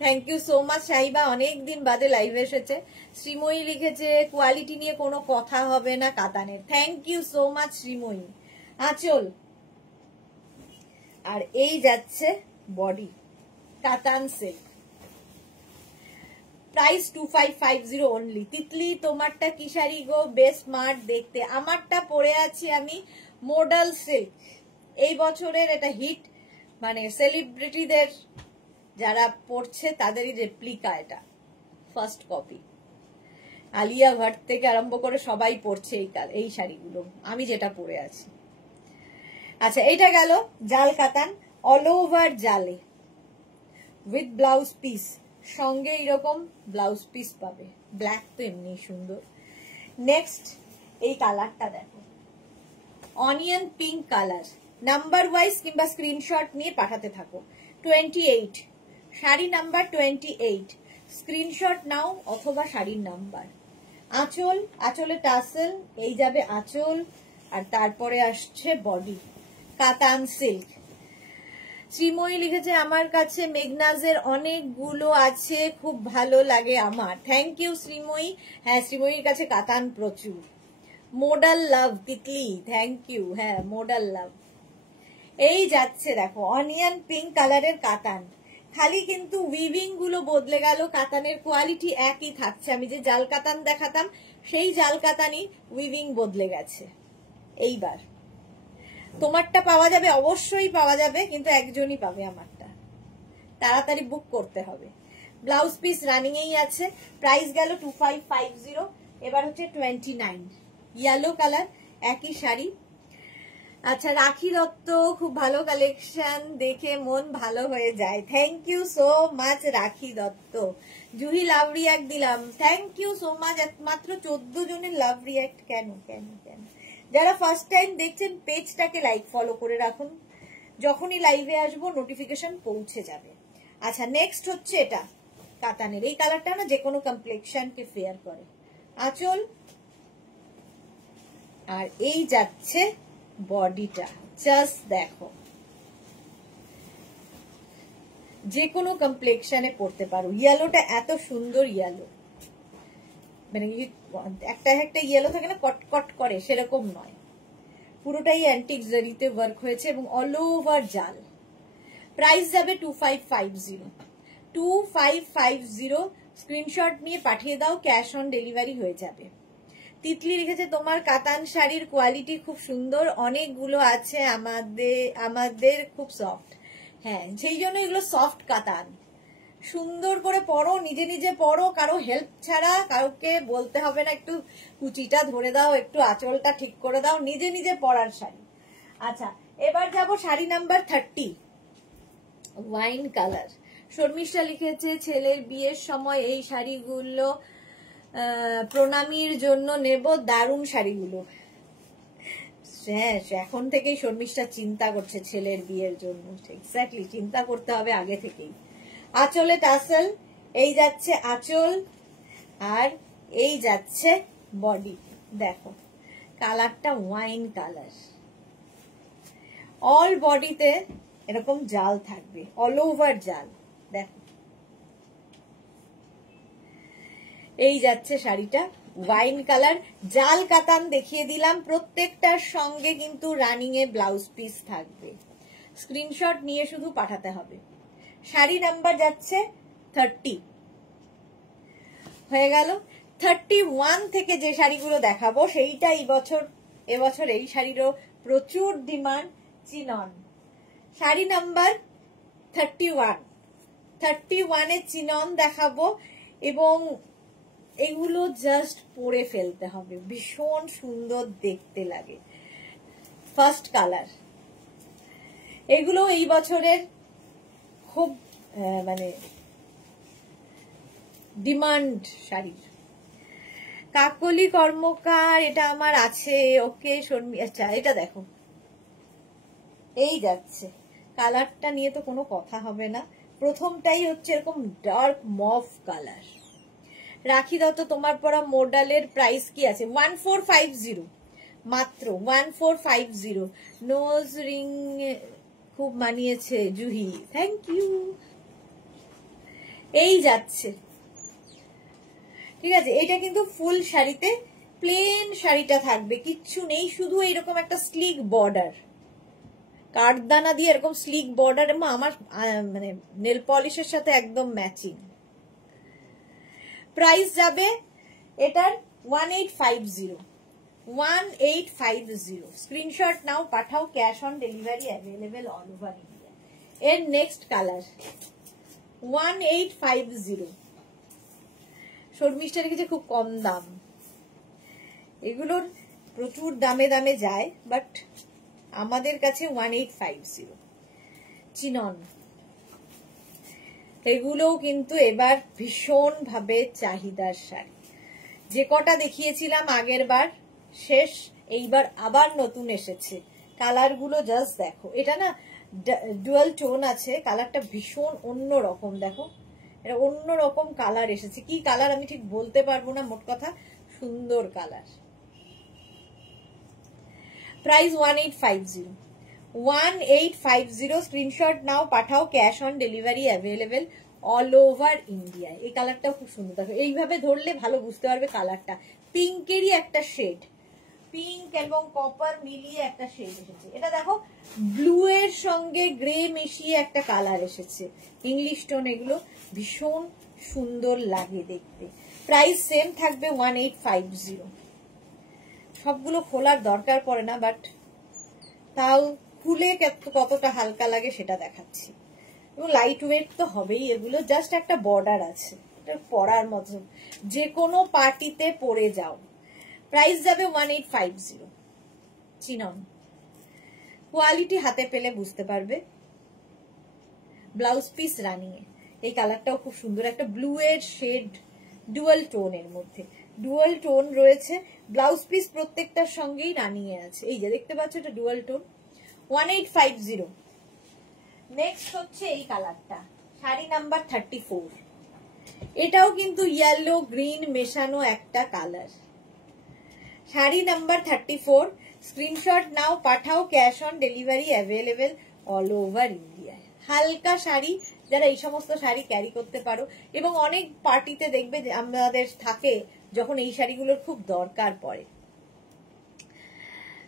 Thank you so much Sahiba, অনেকদিন বাদে লাইভে এসেছে। শ্রীময়ী লিখেছে কোয়ালিটি নিয়ে কোনো কথা হবে না কাতানের, thank you so much Sreemoyee. আঁচল, আর এই যাচ্ছে বডি, কাতান সিল্ক। Price 2550 only. তিতলি তোমারটা কি শাড়ি গো? বেশ স্মার্ট দেখতে। আমারটা পরে আছি আমি মডাল সিল্ক, এই বছরের এটা হিট, মানে সেলিব্রিটিদের যারা পড়ছে তাদেরই রেপ্লিকা, এটা ফার্স্ট কপি। আলিয়া ভাট থেকে আরম্ভ করে সবাই পড়ছে এই শাড়িগুলো, আমি যেটা পরে আছি। আচ্ছা, এটা গেল জাল কাতান, অল ওভার জালে উইথ ব্লাউজ পিস, সঙ্গে এরকম ব্লাউজ পিস পাবে। ব্ল্যাক তো এমনি সুন্দর। নেক্সট এই কালারটা দেখো, onion pink colour. Number wise কিংবা স্ক্রিনশট নিয়ে পাঠাতে থাকো। 28 শাড়ি নাম্বার 28, স্ক্রিনশট নাও অথবা শাড়ির নাম্বার। আঁচল, আঁচলে টাসেল, এই যাবে আঁচল, আর তারপরে আসছে বডি, কাতান সিল্ক। শ্রীময়ী লিখেছে আমার কাছে মেঘনাজের অনেকগুলো আছে, খুব ভালো লাগে আমার। Thank you Sreemoyee. হ্যাঁ, শ্রীময়ীর কাছে কাতান প্রচুর। Modal love Titli, thank you. হ্যাঁ, মোডাল লাভ। এই যাচ্ছে দেখো অনিয়ন পিঙ্ক কালারের কাতান, খালি কিন্তু উইভিং গুলো বদলে গেল, কাতানের কোয়ালিটি একই থাকছে। আমি যে জাল কাতান দেখাতাম সেই জাল কাতানই উইভিং বদলে গেছে। এইবার তোমারটা পাওয়া যাবে, অবশ্যই পাওয়া যাবে, কিন্তু একজনই পাবে আমারটা, তাড়াতাড়ি বুক করতে হবে। ব্লাউজ পিস রানিং এই আছে। প্রাইস গেল 2550। এবার হচ্ছে 29 ইয়েলো কালার, একই শাড়ি। আচ্ছা, রাখি দত্ত, খুব ভালো কালেকশন, দেখে মন ভালো হয়ে যায়। থ্যাংক ইউ সো মাচ রাখি দত্ত। জুহি লাভ রিয়াক্ট দিলাম, থ্যাংক ইউ সো মাচ। মাত্র 14 জনের লাভ রিয়াক্ট, কেন কেন কেন? যারা ফার্স্ট টাইম দেখছেন পেজটাকে লাইক ফলো করে রাখুন, যখনই লাইভে আসবো নোটিফিকেশন পৌঁছে যাবে। আচ্ছা, নেক্সট হচ্ছে এটা কাতানের, এই কালারটা না যে কোনো কমপ্লেক্সনকে ফেয়ার করে। আঁচল, আর এই যাচ্ছে বডিটা, জাস্ট দেখো, যে কোনো কমপ্লেক্সনে পড়তে পারো। ইয়েলোটা এত সুন্দর ইয়েলো, মানে একটা একটা ইয়েলো থাকে না কটকট করে, সেরকম নয়, পুরোটাই অ্যান্টিক জারিতে ওয়ার্ক হয়েছে এবং অল ওভার জাল। প্রাইস যাবে 2550। 2550, স্ক্রিনশট নিয়ে পাঠিয়ে দাও, ক্যাশ অন ডেলিভারি হয়ে যাবে। তিতলি লিখেছে তোমার কাতান শাড়ির কোয়ালিটি খুব সুন্দর, অনেকগুলো আছে আমাদের খুব সফট। হ্যাঁ, সেই জন্য এগুলো সফট কাতান। সুন্দর করে পরো, নিজে নিজে পরো, কারো হেল্প ছাড়া, কাউকে বলতে হবে না একটু কুচিটা ধরে দাও, একটু আঁচলটা ঠিক করে দাও, নিজে নিজে পরার শাড়ি। আচ্ছা, এবার যাব sari number 30, wine colour. Sharmistha লিখেছে ছেলের বিয়ের সময় এই শাড়িগুলো প্রণামীর জন্য নেব, দারুণ শাড়িগুলো। হ্যাঁ, এখন থেকেই শর্মিষ্ঠা চিন্তা করছে ছেলের বিয়ের জন্য। এক্স্যাক্টলি, চিন্তা করতে হবে আগে থেকেই। আঁচলে টাসেল, এই যাচ্ছে আঁচল, আর এই যাচ্ছে বডি। দেখো কালারটা ওয়াইন কালার, অল বডিতে এরকম জাল থাকবে, অল ওভার জাল। দেখো এই যাচ্ছে শাড়িটা ওয়াইন কালার, জাল কাতান দেখিয়ে দিলাম। প্রত্যেকটার সঙ্গে কিন্তু রানিং এ ব্লাউজ পিস থাকবে। স্ক্রিনশট নিয়ে শুধু পাঠাতে হবে। শাড়ি নাম্বার যাচ্ছে 30, হয়ে গেল। 31 থেকে যে শাড়িগুলো দেখাবো সেইটা এবছর এই শাড়িরও প্রচুর ডিমান্ড। চিনন, শাড়ি নাম্বার 31 এ চিনন দেখাবো, এবং এগুলো জাস্ট পরে ফেলতে হবে, ভীষণ সুন্দর দেখতে লাগে। ফার্স্ট কালার, এগুলো এই বছরের খুব মানে ডিমান্ড শাড়ি। কাকলি কর্মকার, এটা আমার আছে। ওকে শর্মি, আচ্ছা এটা দেখো, এই যাচ্ছে কালারটা নিয়ে তো কোনো কথা হবে না। প্রথমটাই হচ্ছে এরকম ডার্ক মভ কালার। রাখি দত্ত তোমার পরা মডেলের প্রাইস কি আছে? 1450, মাত্র 1450। নোজ রিং খুব মানিয়েছে জুহি, থ্যাংক ইউ। এই যাচ্ছে, ঠিক আছে। এটা কিন্তু ফুল শাড়িতে, প্লেন শাড়িটা থাকবে, কিচ্ছু নেই, শুধু এইরকম একটা স্লিক বর্ডার, কাঠদানা দিয়ে এরকম স্লিক বর্ডার। আমার মানে নেল পলিশের সাথে একদম ম্যাচিং। প্রাইস যাবে এটার 1850, 1850। স্ক্রিনশট নাও, পাঠাও, cash on delivery available all over India. এর নেক্সট কালার 1850। শর্মিষ্ঠা রেখেছে খুব কম দাম, এগুলোর প্রচুর দামে দামে যায়, বাট আমাদের কাছে 1850। চিনন, এগুলোও কিন্তু এবার ভীষণ ভাবে চাহিদার শাড়ি। যে কটা দেখিয়েছিলাম আগের বার শেষ, এইবার আবার নতুন এসেছে। কালার গুলো জাস্ট দেখো, এটা না ডুয়াল টোন আছে, কালারটা ভীষণ অন্য রকম। দেখো এটা অন্য রকম কালার এসেছে, কি কালার আমি ঠিক বলতে পারবো না, মোট কথা সুন্দর কালার। প্রাইস 1850, 1850। স্ক্রিনশট নাও, পাঠাও, cash on delivery available all over India. এই কালারটাও খুব সুন্দর, দেখো এইভাবে ধরলে ভালো বুঝতে পারবে কালারটা। পিঙ্কেরই একটা শেড, পিঙ্ক এবং কপার মিলিয়ে একটা শেড এসেছে। এটা দেখো ব্লু এর সঙ্গে গ্রে মিশিয়ে একটা কালার এসেছে, ইংলিশ টোন। এগুলো ভীষণ সুন্দর লাগে দেখতে। প্রাইস সেম থাকবে 1850। সবগুলো খোলার দরকার পড়ে না, বাট তাও খুলে কতটা হালকা লাগে সেটা দেখাচ্ছি। এবং লাইট ওয়েট তো হবেই এগুলো, জাস্ট একটা বর্ডার আছে, এটা পরার মতো, যে কোনো পার্টিতে পরে যাও। প্রাইস যাবে 1850। চিনন, কোয়ালিটি হাতে পেলে বুঝতে পারবে। ব্লাউজ পিস রানিয়ে, এই কালারটাও খুব সুন্দর, একটা ব্লু এর শেড ডুয়াল টোনের মধ্যে, ডুয়াল টোন রয়েছে। ব্লাউজ পিস প্রত্যেকটার সঙ্গেই রানিয়ে আছে, এই যে দেখতে পাচ্ছ এটা ডুয়াল টোন। 1850। নেক্সট হচ্ছে এই কালারটা, শাড়ি নাম্বার 34। এটাও কিন্তু ইয়েলো গ্রিন মেশানো একটা colour. Sari number 34। Screenshot now, পাঠাও, cash on delivery available all over India. হালকা শাড়ি, যারা এই সমস্ত শাড়ি ক্যারি করতে পারো, এবং অনেক পার্টিতে দেখবে যে আমাদের থাকে যখন এই শাড়িগুলোর খুব দরকার পড়ে।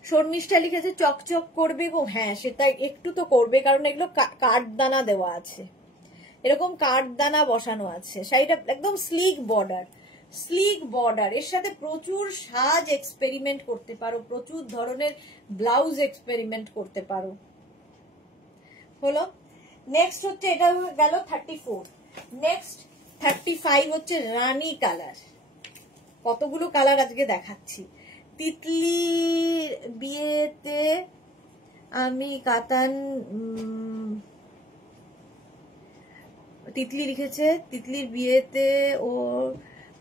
শর্মিষ্ঠা লিখেছে চকচক করবে গো, হ্যাঁ সেটা একটু তো করবে, কারণ এগুলো কাঠদানা দেওয়া আছে, এরকম কাঠদানা বসানো আছে। শাড়িটা একদম স্লিক বর্ডার, স্লিক বর্ডার, এর সাথে প্রচুর সাজ এক্সপেরিমেন্ট করতে পারো, প্রচুর ধরনের ব্লাউজ এক্সপেরিমেন্ট করতে পারো। হলো, নেক্সট হচ্ছে এটা গেল 34। নেক্সট 35 হচ্ছে রানী কালার। কতগুলো কালার আজকে দেখাচ্ছি। তিতলির বিয়েতে আমি কাতান, তিতলি লিখেছে তিতলির বিয়েতে ও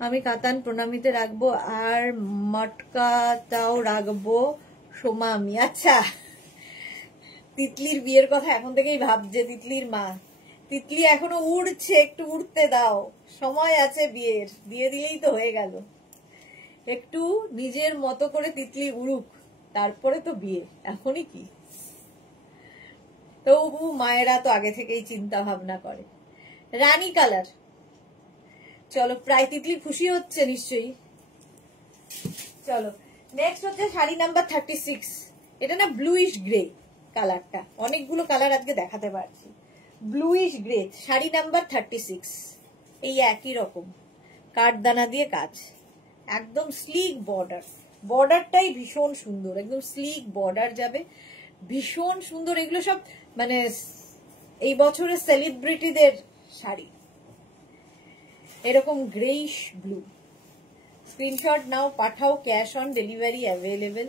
আমি কাতান প্রণামীতে রাখবো, আর মটকাটাও রাখবো সোমা আমি। আচ্ছা, তিতলির বিয়ের কথা এখন থেকেই ভাবছে তিতলির মা। তিতলি এখনো উড়ছে, একটু উড়তে দাও, সময় আছে বিয়ের, দিয়ে দিলেই তো হয়ে গেল। একটু নিজের মতো করে তিতলি উড়ুক, তারপরে তো বিয়ে, এখনই কি। তবু মায়েরা তো আগে থেকেই চিন্তা ভাবনা করে। রানী কালার, চলো, প্রায় তিতলি খুশি হচ্ছে নিশ্চয়ই। চলো, নেক্সট হচ্ছে শাড়ি নাম্বার 36। এটা না ব্লুইশ গ্রে কালারটা, অনেকগুলো কালার আজকে দেখাতে পারছি। Bluish grey, sari number 36। এই একই রকম কাঠদানা দিয়ে কাজ, একদম স্লিক বর্ডার, বর্ডারটাই ভীষণ সুন্দর, একদম স্লিক বর্ডার যাবে, ভীষণ সুন্দর। এগুলো সব মানে এই বছরের সেলিব্রিটিদের শাড়ি, এরকম গ্রেইশ ব্লু। স্ক্রিনশট নাও, পাঠাও, cash on delivery available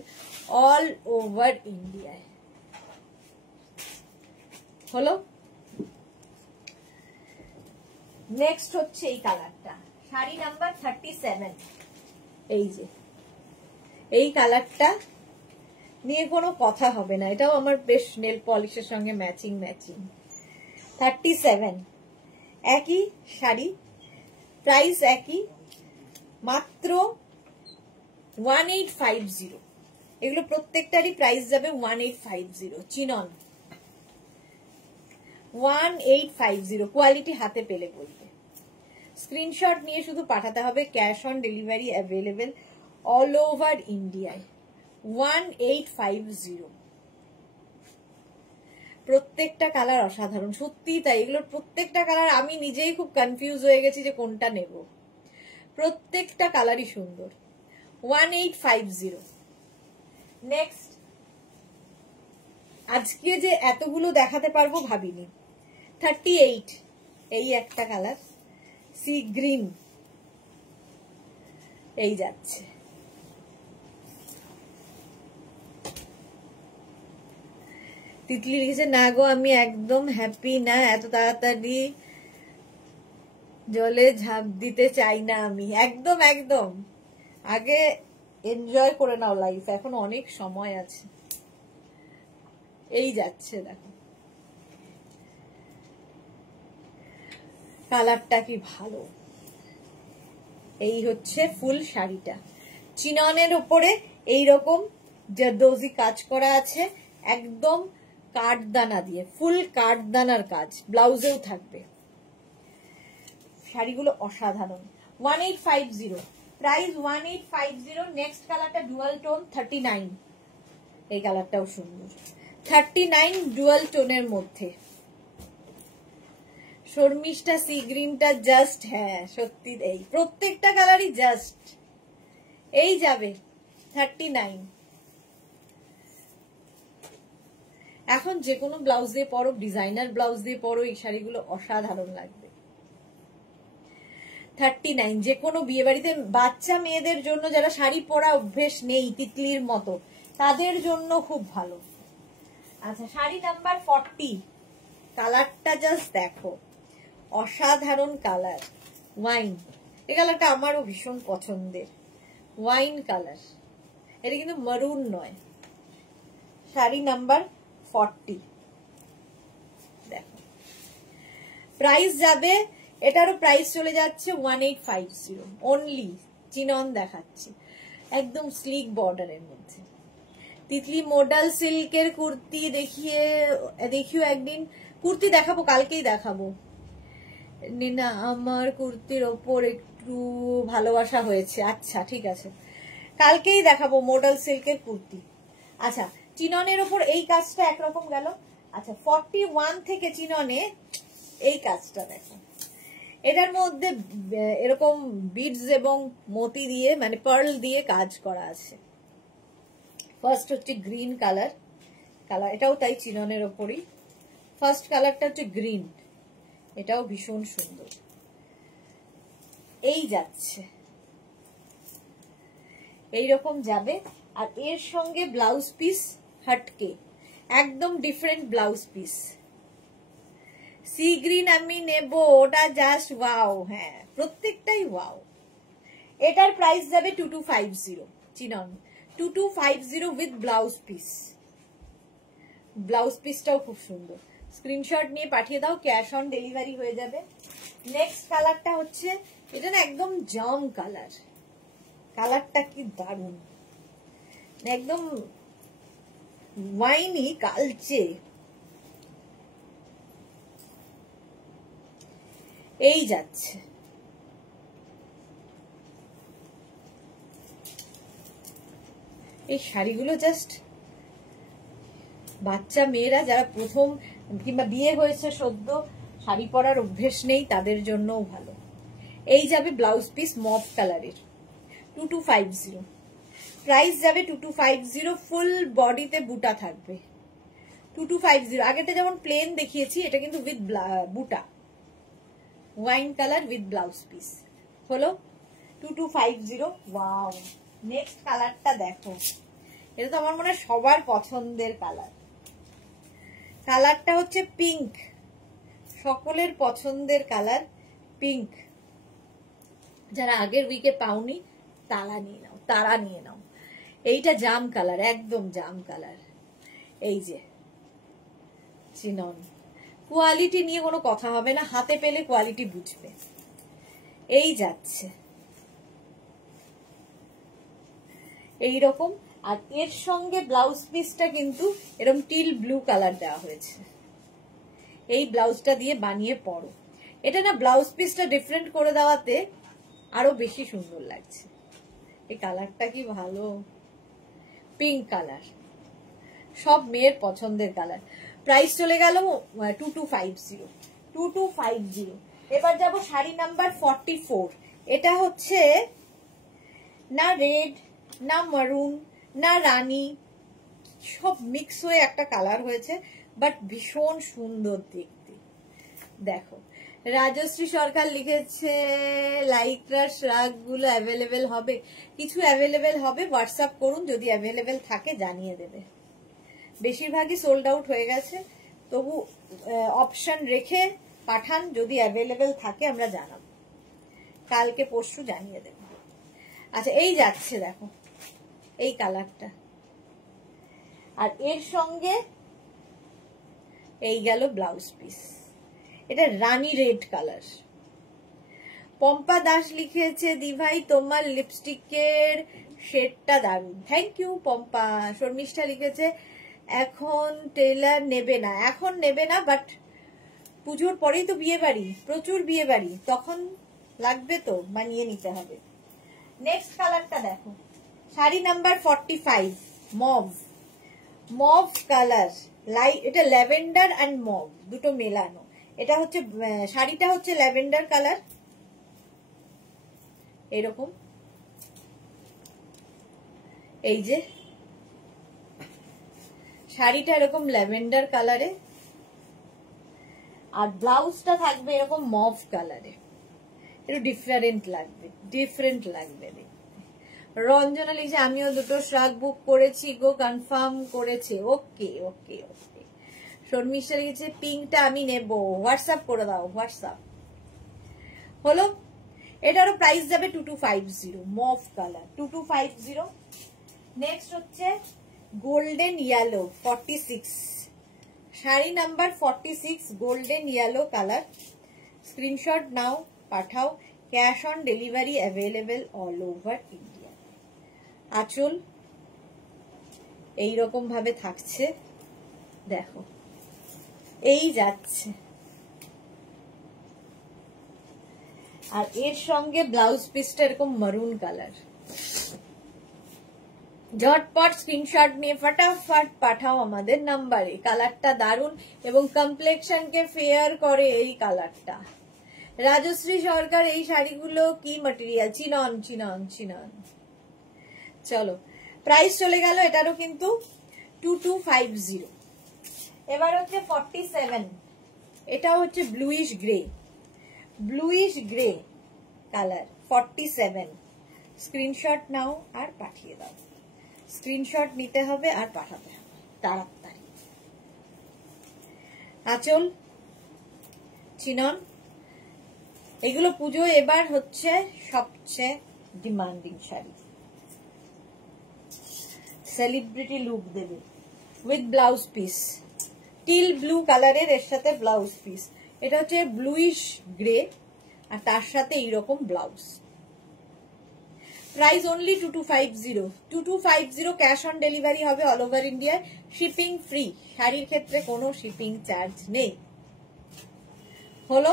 all over ইন্ডিয়ায়। হলো, নেক্সট হচ্ছে এই কালারটা, শাড়ি নাম্বার 37। এই যে এই কালারটা নিয়ে কোনো কথা হবে না, এটাও আমার বেশ নেল পলিশের সঙ্গে ম্যাচিং ম্যাচিং। 37, একই শাড়ি, প্রাইস একই, মাত্র 1850। এগুলো প্রত্যেকটারই প্রাইস যাবে 1850। চিনন, 1850। কোয়ালিটি হাতে পেলে বলবে। স্ক্রিনশট নিয়ে শুধু পাঠাতে হবে, cash on delivery available all over ইন্ডিয়ায়। 1850। প্রত্যেকটা কালার অসাধারণ, সত্যি তাই। এগুলোর প্রত্যেকটা কালার আমি নিজেই খুব কনফিউজ হয়ে গেছি যে কোনটা নেব। প্রত্যেকটা কালারই সুন্দর। 1850। নেক্সট, আজকে যে এতগুলো দেখাতে পারবো ভাবিনি। 38, এই একটা কালার, সি গ্রিন, এই যাচ্ছে। তিতলি লিখেছে, না গো আমি একদম হ্যাপি না, এত তাড়াতাড়ি জলে ঝাঁপ দিতে চাই না আমি। একদম একদম, আগে এনজয় করে নাও লাইফ, এখন অনেক সময় আছে। এই যাচ্ছে, দেখো কালারটা কি ভালো। এই হচ্ছে ফুল শাড়িটা, চিননের উপরে এইরকম জারদোজি কাজ করা আছে, একদম কাঠদানা দিয়ে, ফুল কাঠদানার কাজ, ব্লাউজেও থাকবে। শাড়িগুলো অসাধারণ। 1850, প্রাইস 1850। নেক্সট কালারটা ডুয়াল টোন, 39, এই কালারটাও সুন্দর। 39 ডুয়াল টোনের মধ্যে, শর্মিষ্ঠা সি গ্রিনটা জাস্ট, হ্যাঁ সত্যি, এই প্রত্যেকটা কালারই জাস্ট। এই যাবে 39। এখন যে কোনো ব্লাউজ দিয়ে পরো, ডিজাইনার ব্লাউজ দিয়ে পরো, এই শাড়িগুলো অসাধারণ লাগবে। 39, যে কোনো বিয়ে বাড়িতে বাচ্চা মেয়েদের জন্য, যারা শাড়ি পরা অভ্যেস নেই তিতলির মতো, তাদের জন্য খুব ভালো। আচ্ছা, শাড়ি নাম্বার 40, কালারটা জাস্ট দেখো, অসাধারণ কালার, ওয়াইন। এই কালারটা আমারও ভীষণ পছন্দের, ওয়াইন কালার। এটা কিন্তু মারুন নয়। শাড়ি নাম্বার 40, দেখো প্রাইস যাবে, এটারও প্রাইস চলে যাচ্ছে 1850 অনলি। চিনন দেখাচ্ছি, একদম স্লিক বর্ডারের মধ্যে। তিতলি মডেল সিল্কের কুর্তি দেখিও একদিন। কুর্তি দেখাবো, কালকেই দেখাবো। নিনা, আমার কুর্তির ওপর একটু ভালোবাসা হয়েছে। আচ্ছা ঠিক আছে, কালকেই দেখাবো মডেল সিল্কের কুর্তি। আচ্ছা, চিননের ওপর এই কাজটা একরকম গেল। আচ্ছা, 41 থেকে চিননে এই কাজটা দেখো, এটার মধ্যে এরকম বিডস এবং মতি দিয়ে, মানে পার্ল দিয়ে কাজ করা আছে। ফার্স্ট হচ্ছে গ্রিন কালার, এটাও তাই চিননের ওপরই। ফার্স্ট কালারটা হচ্ছে গ্রিন, এটাও ভীষণ সুন্দর। এই যাচ্ছে, এইরকম যাবে। আর এর সঙ্গে ব্লাউজ পিস হাটকে, একদম different blouse piece. Sea green আমি নেব, ওটা জাস্ট ওয়াও। হ্যাঁ, প্রত্যেকটাই ওয়াও। এটার প্রাইস যাবে 2250 chinon, 2250 with blouse piece. Blouse পিসটাও খুব সুন্দর। স্ক্রিনশট নিয়ে পাঠিয়ে দাও, ক্যাশ অন ডেলিভারি হয়ে যাবে। নেক্সট কালারটা হচ্ছে, এটা না একদম জাম কালার, কালারটা কি দারুণ, একদম ওয়াইনি কালচে। এই যাচ্ছে, এই শাড়িগুলো জাস্ট বাচ্চা মেয়েরা যারা প্রথম কিংবা বিয়ে হয়েছে সদ্য, শাড়ি পরার অভ্যেস নেই, তাদের জন্যও ভালো। এই যাবে ব্লাউজ পিস মভ কালারের, 2250। প্রাইস যাবে 2250, ফুল বডিতে বুটা থাকবে। 2250, আগেটা যেমন প্লেন দেখিয়েছি, এটা কিন্তু উইথ বুটা, wine colour with blouse piece হলো 2250। ওয়াও, নেক্সট কালারটা দেখো, এটা তো আমার মনে হয় সবার পছন্দের কালার। কালারটা হচ্ছে পিঙ্ক, সকলের পছন্দের কালার পিঙ্ক। যারা আগের উইকে পাওনি তারা নিয়ে নাও। এইটা জাম কালার, একদম জাম কালার। এই যে চিনন, কোয়ালিটি নিয়ে কোনো কথা হবে না, হাতে পেলে কোয়ালিটি বুঝবে। এই যাচ্ছে এইরকম। আর এর সঙ্গে ব্লাউজ পিসটা কিন্তু এরকম টিল ব্লু কালার দেওয়া হয়েছে। এই ব্লাউজটা দিয়ে বানিয়ে পরো, এটা না ব্লাউজ পিসটা ডিফারেন্ট করে দেওয়াতে আরো বেশি সুন্দর লাগছে। এই কালারটা কি ভালো, পিঙ্ক কালার, সব মেয়ের পছন্দের কালার। প্রাইস চলে গেল 2250। এবার যাব শাড়ি নাম্বার 44, এটা হচ্ছে না রেড, না মারুন, না রানী, সব মিক্স হয়ে একটা কালার হয়েছে, বাট ভীষণ সুন্দর দেখতে। দেখো, রাজশ্রী সরকার লিখেছে লাইকরা শ্রাগ গুলো অ্যাভেলেবেল হবে। কিছু অ্যাভেলেবেল হবে, হোয়াটসঅ্যাপ করুন, যদি অ্যাভেলেবেল থাকে জানিয়ে দেবে। বেশিরভাগই সোল্ড আউট হয়ে গেছে, তবু অপশন রেখে পাঠান, যদি অ্যাভেলেবেল থাকে আমরা জানাবো, কালকে পরশু জানিয়ে দেব। আচ্ছা, এই যাচ্ছে দেখো এই কালারটা, আর এর সঙ্গে এই গেল ব্লাউজ পিস। এটা রানী রেড কালার। পম্পা দাস লিখেছে দিভাই তোমার লিপস্টিকের শেডটা দারুণ। Thank you Pampa. শর্মিষ্ঠা লিখেছে এখন টেলার নেবে না, এখন নেবে না, বাট পুজোর পরেই তো বিয়ে বাড়ি, প্রচুর বিয়ে বাড়ি, তখন লাগবে, তো মানিয়ে নিতে হবে। নেক্সট কালারটা দেখো, sari number 45, mauve. Mauve colour, light, এটা ল্যাভেন্ডার অ্যান্ড মভ দুটো মেলানো। এটা হচ্ছে শাড়িটা হচ্ছে ল্যাভেন্ডার কালার, এরকম, এই যে শাড়িটা এরকম ল্যাভেন্ডার কালারে, আর ব্লাউজটা থাকবে এরকম মভ কালারে, একটু ডিফারেন্ট লাগবে, ডিফারেন্ট লাগবে দেখতে। রঞ্জনা লিখছে আমিও দুটো শ্রাগ বুক করেছি গো, কনফার্ম করেছে। ওকে ওকে ওকে। শর্মিষ্ঠা লিখেছে পিঙ্কটা আমি নেব, হোয়াটসঅ্যাপ করে দাও, হোয়াটসঅ্যাপ হলো। এটারও প্রাইস যাবে 2250, মভ কালার 2250। নেক্সট হচ্ছে golden yellow 46, sari number 46, golden yellow colour. Screenshot now, পাঠাও, cash on delivery available all over India. আঁচল এইরকম ভাবে থাকছে, দেখো এই যাচ্ছে, আর এর সঙ্গে ব্লাউজ পিসটা এরকম মারুন কালার। ঝটপট স্ক্রিনশট নিয়ে ফটাফট পাঠাও আমাদের নাম্বারে। কালারটা দারুন এবং কমপ্লেক্সনকে ফেয়ার করে এই কালারটা। রাজশ্রী সরকার এই শাড়িগুলো কি ম্যাটেরিয়াল? Chinon chinon chinon. চলো, প্রাইস চলে গেল এটারও কিন্তু 2250। এবার হচ্ছে 47, এটাও হচ্ছে bluish grey, bluish grey colour 47। Screenshot নাও আর পাঠিয়ে দাও, স্ক্রিনশট নিতে হবে আর পাঠাতে হবে তাড়াতাড়ি। আঁচল চিনন, এগুলো পুজো এবার হচ্ছে সবচেয়ে ডিমান্ডিং শাড়ি, সেলিব্রিটি লুক দেবে with blouse piece, teal blue কালারের, এর সাথে ব্লাউজ পিস। এটা হচ্ছে ব্লুইশ গ্রে আর তার সাথে এইরকম blouse. Price only 2250, 2250। Cash on delivery হবে all over India, shipping free. শাড়ির ক্ষেত্রে কোনো শিপিং চার্জ নেই। হলো,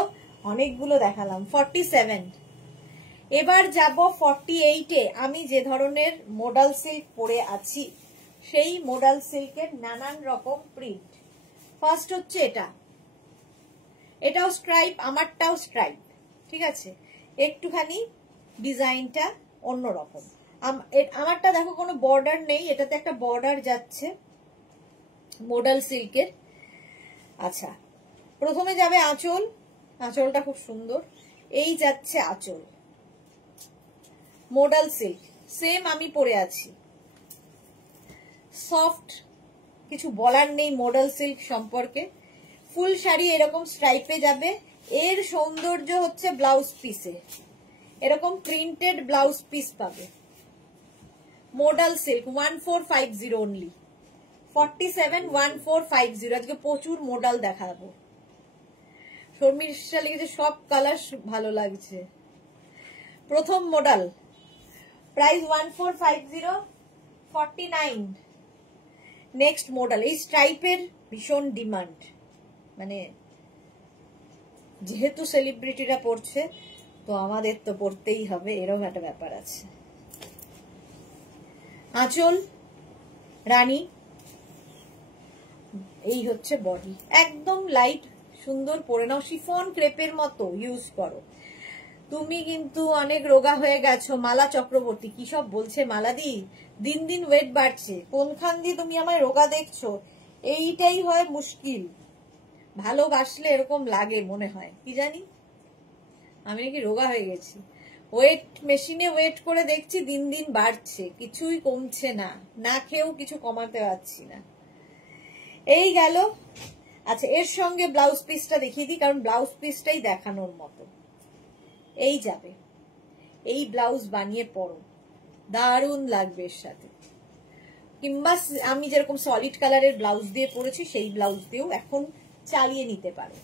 অনেকগুলো দেখালাম। 47, এবার যাব 48-এ। আমি যে ধরনের মোডাল সিল্ক পরে আছি সেই মোডাল সিল্কের নানান রকম প্রিন্ট। ফার্স্ট হচ্ছে এটা, এটাও স্ট্রাইপ, আমারটাও স্ট্রাইপ, ঠিক আছে, একটুখানি ডিজাইনটা অন্যরকম। আমারটা দেখো কোনো বর্ডার নেই, এটাতে একটা বর্ডার যাচ্ছে মোডাল সিল্কের। আচ্ছা, প্রথমে যাবে আঁচল, আঁচলটা খুব সুন্দর, এই যাচ্ছে আঁচল, মোডাল সিল্ক, সেম আমি পরে আছি, সফট, কিছু বলার নেই মোডাল সিল্ক সম্পর্কে। ফুল শাড়ি এরকম স্ট্রাইপে যাবে। এর সৌন্দর্য হচ্ছে ব্লাউজ পিসে, এরকম প্রিন্টেড ব্লাউজ পিস পাবে। Modal silk 1450 only, 47 1450। আজকে প্রচুর মোডাল দেখাবো। শর্মিষ্ঠা লিখেছে সব কালার ভালো লাগছে। প্রথম মোডাল, প্রাইস 1450, 49। নেক্সট মোডাল, এই স্ট্রাইপের ভীষণ ডিমান্ড, মানে যেহেতু সেলিব্রিটিরা পড়ছে তো আমাদের তো পড়তেই হবে, এরকম একটা ব্যাপার আছে। আঁচল রানী, এই হচ্ছে বডি, একদম লাইট সুন্দর পরে নাও, শিফন ক্রেপের মতো ইউজ করো। তুমি কিন্তু অনেক রোগা হয়ে গেছো। মালা চক্রবর্তী কি সব বলছে মালাদি? দিন দিন ওয়েট বাড়ছে। কোনখান দিয়ে তুমি আমায় রোগা দেখছো? এইটাই হয় মুশকিল। ভালোবাসলে এরকম লাগে মনে হয়, কি জানি আমি নাকি রোগা হয়ে গেছি। ওয়েট মেশিনে ওয়েট করে দেখছি দিন দিন বাড়ছে, কিছুই কমছে না। না খেয়েও কিছু কমাতে পারছি না। এই গেল। আচ্ছা, এর সঙ্গে ব্লাউজ পিসটা দেখিয়ে দিই, কারণ ব্লাউজ পিসটাই দেখানোর মতো। এই যাবে, এই ব্লাউজ বানিয়ে পরো, দারুণ লাগবে এর সাথে। কিংবা আমি যেরকম সলিড কালারের ব্লাউজ দিয়ে পরেছি সেই ব্লাউজ দিয়েও এখন চালিয়ে নিতে পারো।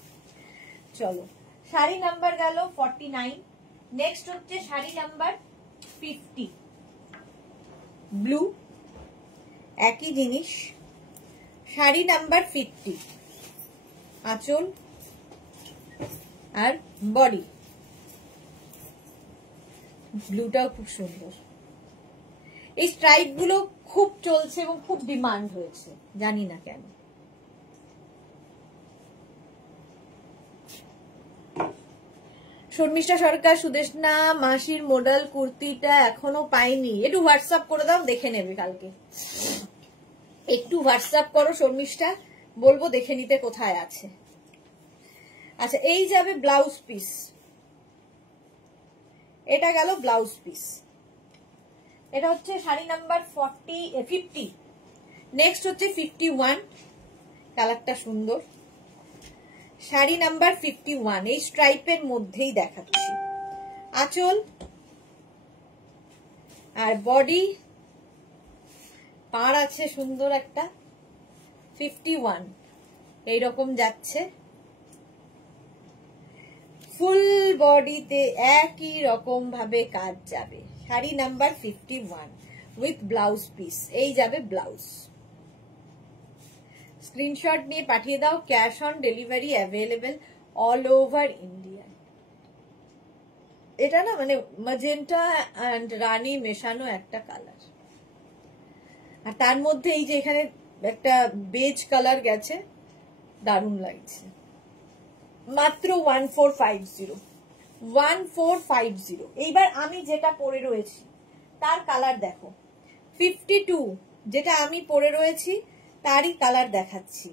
চলো, শাড়ি নাম্বার গেল 49। নেক্সট হচ্ছে শাড়ি নাম্বার 50, ব্লু, একই জিনিস। শাড়ি নাম্বার 50, আঁচল আর বডি। ব্লুটাও খুব সুন্দর। এই স্ট্রাইপ গুলো খুব চলছে এবং খুব ডিমান্ড হয়েছে, জানি না কেন। শর্মিষ্ঠা সরকার, সুদেশনা মাসির মডেল কুর্তিটা এখনো পাইনি। একটু হোয়াটসঅ্যাপ করে দাও, দেখে নেবে কালকে। একটু হোয়াটসঅ্যাপ করো শর্মিষ্ঠা, বলবো দেখে নিতে কোথায় আছে। আচ্ছা, এই যাবে ব্লাউজ পিস। এটা গেল ব্লাউজ পিস। এটা হচ্ছে শাড়ি নাম্বার 50। নেক্সট হচ্ছে 51, কালারটা সুন্দর। শাড়ি নাম্বার 51, এই স্ট্রাইপের মধ্যেই দেখাচ্ছি। আঁচল আর বডি, পাড় আছে সুন্দর একটা। 51 এইরকম যাচ্ছে। ফুল বডিতে একই রকম ভাবে কাজ যাবে। Sari number 51 with blouse piece. এই যাবে ব্লাউজ। স্ক্রিনশট নিয়ে পাঠিয়ে দাও। Cash on delivery available all over India. এটা না মানে ম্যাজেন্টা এন্ড রানী মেশানো একটা কালার, আর তার মধ্যে এই যে এখানে একটা বেজ কালার গেছে, দারুণ লাগছে। মাত্র 1450। এইবার আমি যেটা পরে রয়েছি তার কালার দেখো। 52 যেটা আমি পরে রয়েছি তারই কালার দেখাচ্ছি।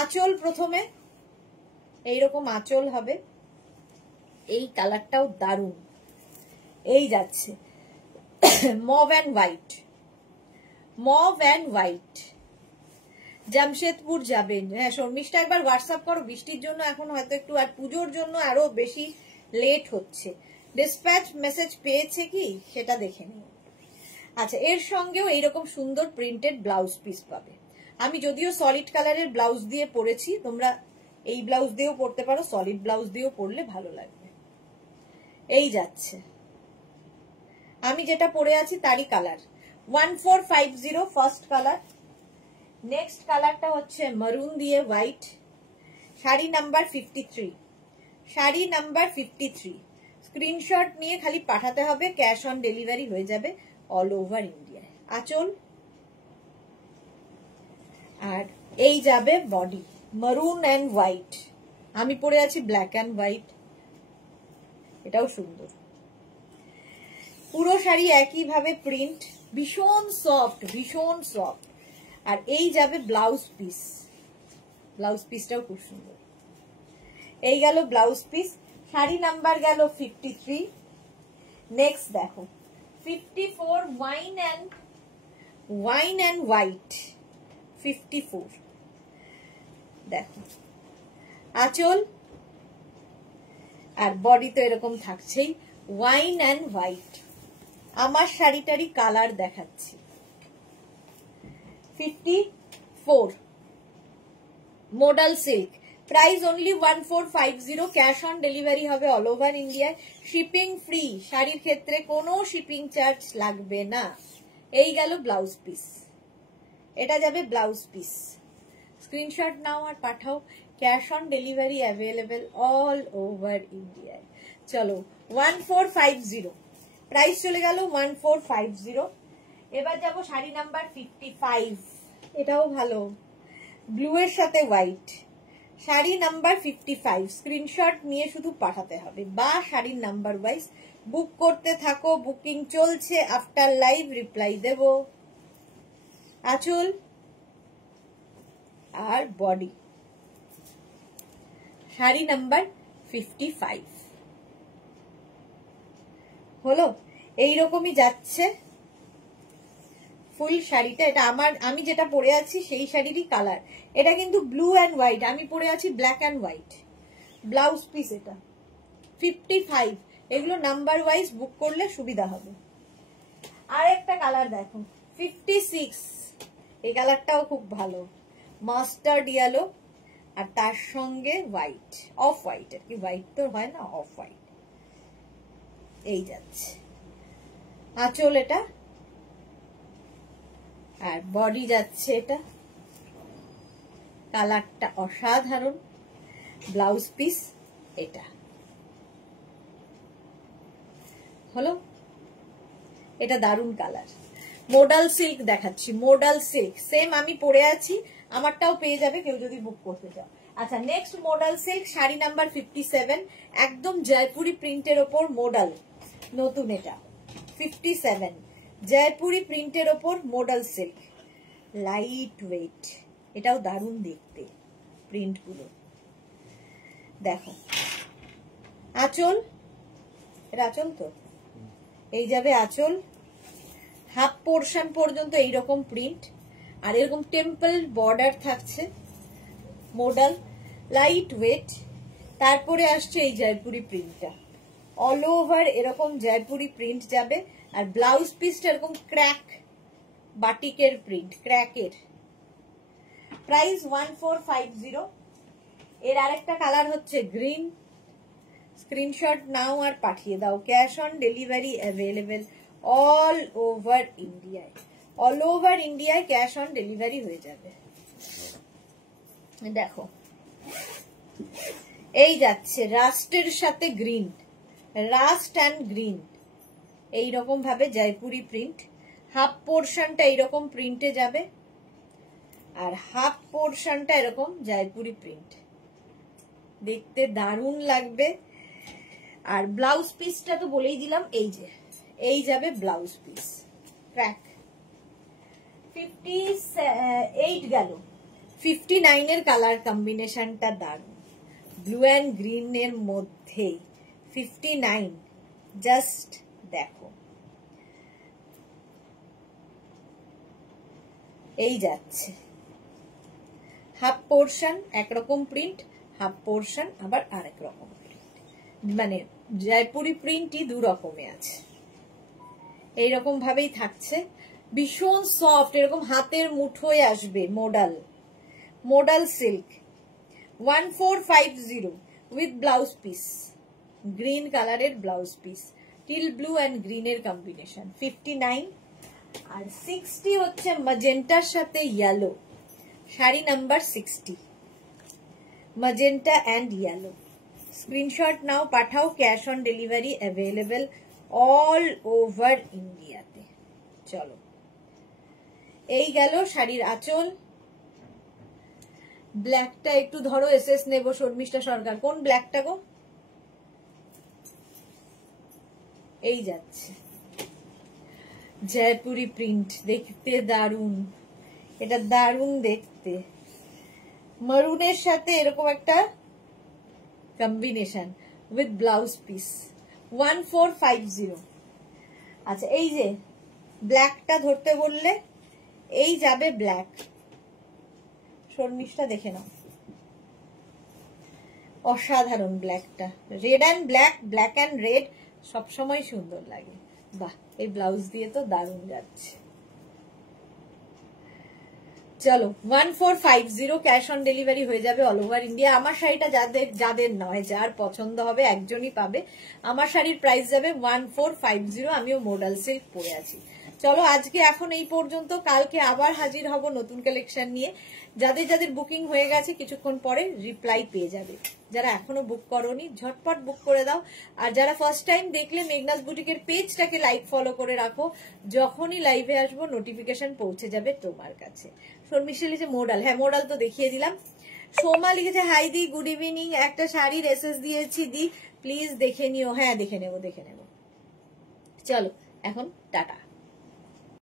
আঁচল প্রথমে এইরকম আঁচল হবে। এই কালারটাও দারুণ। এই যাচ্ছে mauve and white. Mauve and white. Jamshedpur যাবেন। হ্যাঁ শর্মিষ্ঠা, একবার হোয়াটসঅ্যাপ করো। বৃষ্টির জন্য এখন হয়তো একটু, আর পুজোর জন্য আরো বেশি লেট হচ্ছে। ডিসপ্যাচ মেসেজ পেয়েছে কি সেটা দেখে নিও। আচ্ছা, এর সঙ্গেও এইরকম সুন্দর প্রিন্টেড ব্লাউজ পিস পাবে। আমি যদিও সলিড কালারের ব্লাউজ দিয়ে পরেছি, তোমরা এই ব্লাউজ দিয়েও পরতে পারো, সলিড ব্লাউজ দিয়েও পরলে ভালো লাগবে। এই যাচ্ছে, আমি যেটা পরে আছি তারই কালার। 1450 first colour. নেক্সট কালারটা হচ্ছে মারুন দিয়ে white. Sari number 53। Sari number 53। Screenshot নিয়ে খালি পাঠাতে হবে, ক্যাশ অন ডেলিভারি হয়ে যাবে অল ওভার ইন্ডিয়ায়। আঁচল আর এই যাবে বডি, মারুন অ্যান্ড হোয়াইট। আমি পরে আছি ব্ল্যাক অ্যান্ড হোয়াইট, এটাও সুন্দর। পুরো শাড়ি একইভাবে প্রিন্ট, ভীষণ সফট, ভীষণ সফট। আর এই যাবে ব্লাউজ পিস। ব্লাউজ পিসটাও খুব সুন্দর। এই গেল ব্লাউজ পিস। শাড়ি নাম্বার গেল 53। নেক্সট দেখো 54, ওয়াইন অ্যান্ড হোয়াইট। 54 দেখো, আঁচল আর বডি তো এরকম থাকছেই। Wine and white. আমার শাড়িটারই কালার দেখাচ্ছি। 54 modal silk. Price only 1450। Cash on delivery হবে অল ওভার ইন্ডিয়ায়। Shipping free. শাড়ির ক্ষেত্রে কোনো শিপিং চার্জ লাগবে না। এই গেল ব্লাউজ পিস। এটা যাবে ব্লাউজ পিস। স্ক্রিনশট নাও আর পাঠাও। Cash on delivery available all over ইন্ডিয়ায়। চলো 1450, প্রাইস চলে গেল 1450। এবার যাব শাড়ি নাম্বার 55। এটাও ভালো, ব্লু এর সাথে হোয়াইট। শাড়ি নাম্বার 55 স্ক্রিনশট নিয়ে শুধু পাঠাতে হবে বা শাড়ির নাম্বার ওয়াইজ বুক করতে থাকো, বুকিং চলছে, আফটার লাইভ রিপ্লাই দেব। আঁচল আর বডি শাড়ি নাম্বার 55 হলো। এইরকমই যাচ্ছে ফুল শাড়িটা। এটা আমি যেটা পরে আছি সেই শাড়িরই কালার। এটা কিন্তু ব্লু অ্যান্ড হোয়াইট, আমি পরে আছি black and white. Blouse piece এটা 55। এগুলো নাম্বার ওয়াইজ বুক করলে সুবিধা হবে। আর একটা কালার দেখো 56, এই কালারটাও খুব ভালো, মাস্টার্ড ইয়েলো আর তার সঙ্গে হোয়াইট, অফ হোয়াইট আর কি, হোয়াইট তো হয় না, অফ হোয়াইট। এই যাচ্ছে আঁচল এটা, আর বডি যাচ্ছে এটা। কালারটা অসাধারণ। ব্লাউজ পিস এটা হলো। এটা দারুণ কালার। মোডাল সিল্ক দেখাচ্ছি, মোডাল সিল্ক সেম আমি পরে আছি, আমারটাও পেয়ে যাবে কেউ যদি বুক করতে চাও। আচ্ছা, next modal silk sari number 57, একদম জয়পুরি প্রিন্টের ওপর মোডাল, নতুন এটা 57 জয়পুরি প্রিন্টের ওপর মোডাল সিল্ক, লাইট ওয়েট। এটাও দারুণ দেখতে প্রিন্ট গুলো। দেখো আঁচল, এটা আঁচল তো, এই যাবে আঁচল, হাফ পোর্শন পর্যন্ত এইরকম প্রিন্ট, আর এরকম টেম্পল বর্ডার থাকছে, মোডাল, লাইট ওয়েট। তারপরে আসছে এই জয়পুরি প্রিন্টটা, অল ওভার এরকম জয়পুরি প্রিন্ট যাবে। আর ব্লাউজ পিসটা এরকম ক্র্যাক বাটিকের প্রিন্ট, ক্র্যাকের। প্রাইস 1450। এর আরেকটা কালার হচ্ছে গ্রিন। স্ক্রিনশট নাও আর পাঠিয়ে দাও। Cash on delivery available all over ইন্ডিয়ায়, অল ওভার ইন্ডিয়ায় ক্যাশ অন ডেলিভারি হয়ে যাবে। দেখো এই যাচ্ছে রাস্টের সাথে গ্রিন, রাস্ট অ্যান্ড গ্রিন, এইরকম ভাবে জয়পুরি প্রিন্ট। হাফ পোর্শনটা এইরকম প্রিন্টে যাবে, আর হাফ পোর্শনটা এরকম জয়পুরি প্রিন্ট, দেখতে দারুণ লাগবে। আর ব্লাউজ পিসটা তো বলেই দিলাম, এই যে এই যাবে ব্লাউজ পিস, ক্র্যাক। 58 গেল। 59 এর কালার কম্বিনেশনটা দারুণ, ব্লু অ্যান্ড গ্রিন এর মধ্যে 59, জাস্ট দেখো। এই যাচ্ছে হাফ পোর্শন একরকম প্রিন্ট, হাফ পোর্শন আবার আরেক রকম প্রিন্ট, মানে জয়পুরি প্রিন্টই দু রকমে আছে। এইরকম ভাবেই থাকছে, ভীষণ সফট, এরকম হাতের মুঠোয় আসবে। Modal, modal silk 1450 with blouse piece, green কালারের blouse piece, teal blue and গ্রিনের কম্বিনেশন। 59। আর 60 হচ্ছে ম্যাজেন্টার সাথে yellow, sari number 60, magenta and yellow. Screenshot now পাঠাও, cash on delivery available all over ইন্ডিয়াতে। চলো, এই গেল শাড়ির আঁচল। ব্ল্যাকটা একটু ধরো, এসএস নেব, শর্মিষ্ঠা সরকার। কোন ব্ল্যাকটা গো? এই যাচ্ছে জয়পুরি প্রিন্ট, দেখতে দারুণ, এটা দারুণ দেখতে। মারুনের সাথে এরকম একটা কম্বিনেশন উইথ ব্লাউজ পিস, 1450। আচ্ছা, এই যে ব্ল্যাকটা ধরতে বললে, এই যাবে ব্ল্যাক। শর্মিষ্ঠা দেখে নাও, অসাধারণ ব্ল্যাকটা। Red and black, black and red সবসময় সুন্দর লাগে। বাহ, এই ব্লাউজ দিয়ে তো দারুণ যাচ্ছে। চলো, 1450 ক্যাশ অন ডেলিভারি হয়ে যাবে অল ওভার ইন্ডিয়া। আমার শাড়িটা যাদের নয়, যার পছন্দ হবে একজনই পাবে। আমার শাড়ির প্রাইস যাবে 1450। আমিও মোডাল সিল্ক পরে আছি। চলো, আজকে এখন এই পর্যন্ত, কালকে আবার হাজির হব নতুন কালেকশন নিয়ে। যাদের যাদের বুকিং হয়ে গেছে কিছুক্ষণ পরে রিপ্লাই পেয়ে যাবে। যারা এখনো বুক করোনি ঝটপট বুক করে দাও। আর যারা ফার্স্ট টাইম দেখলে মেঘনাস বুটিকের পেজটাকে লাইক ফলো করে রাখো, যখনই লাইভে আসবো নোটিফিকেশন পৌঁছে যাবে তোমার কাছে। শর্মিষ্ঠা লিখেছে মোডাল, হ্যাঁ মোডাল তো দেখিয়ে দিলাম। সোমা লিখেছে হাই দি, গুড ইভিনিং, একটা শাড়ির এসএস দিয়েছি দি, প্লিজ দেখে নিও। হ্যাঁ দেখে নেবো। চলো এখন টাটা।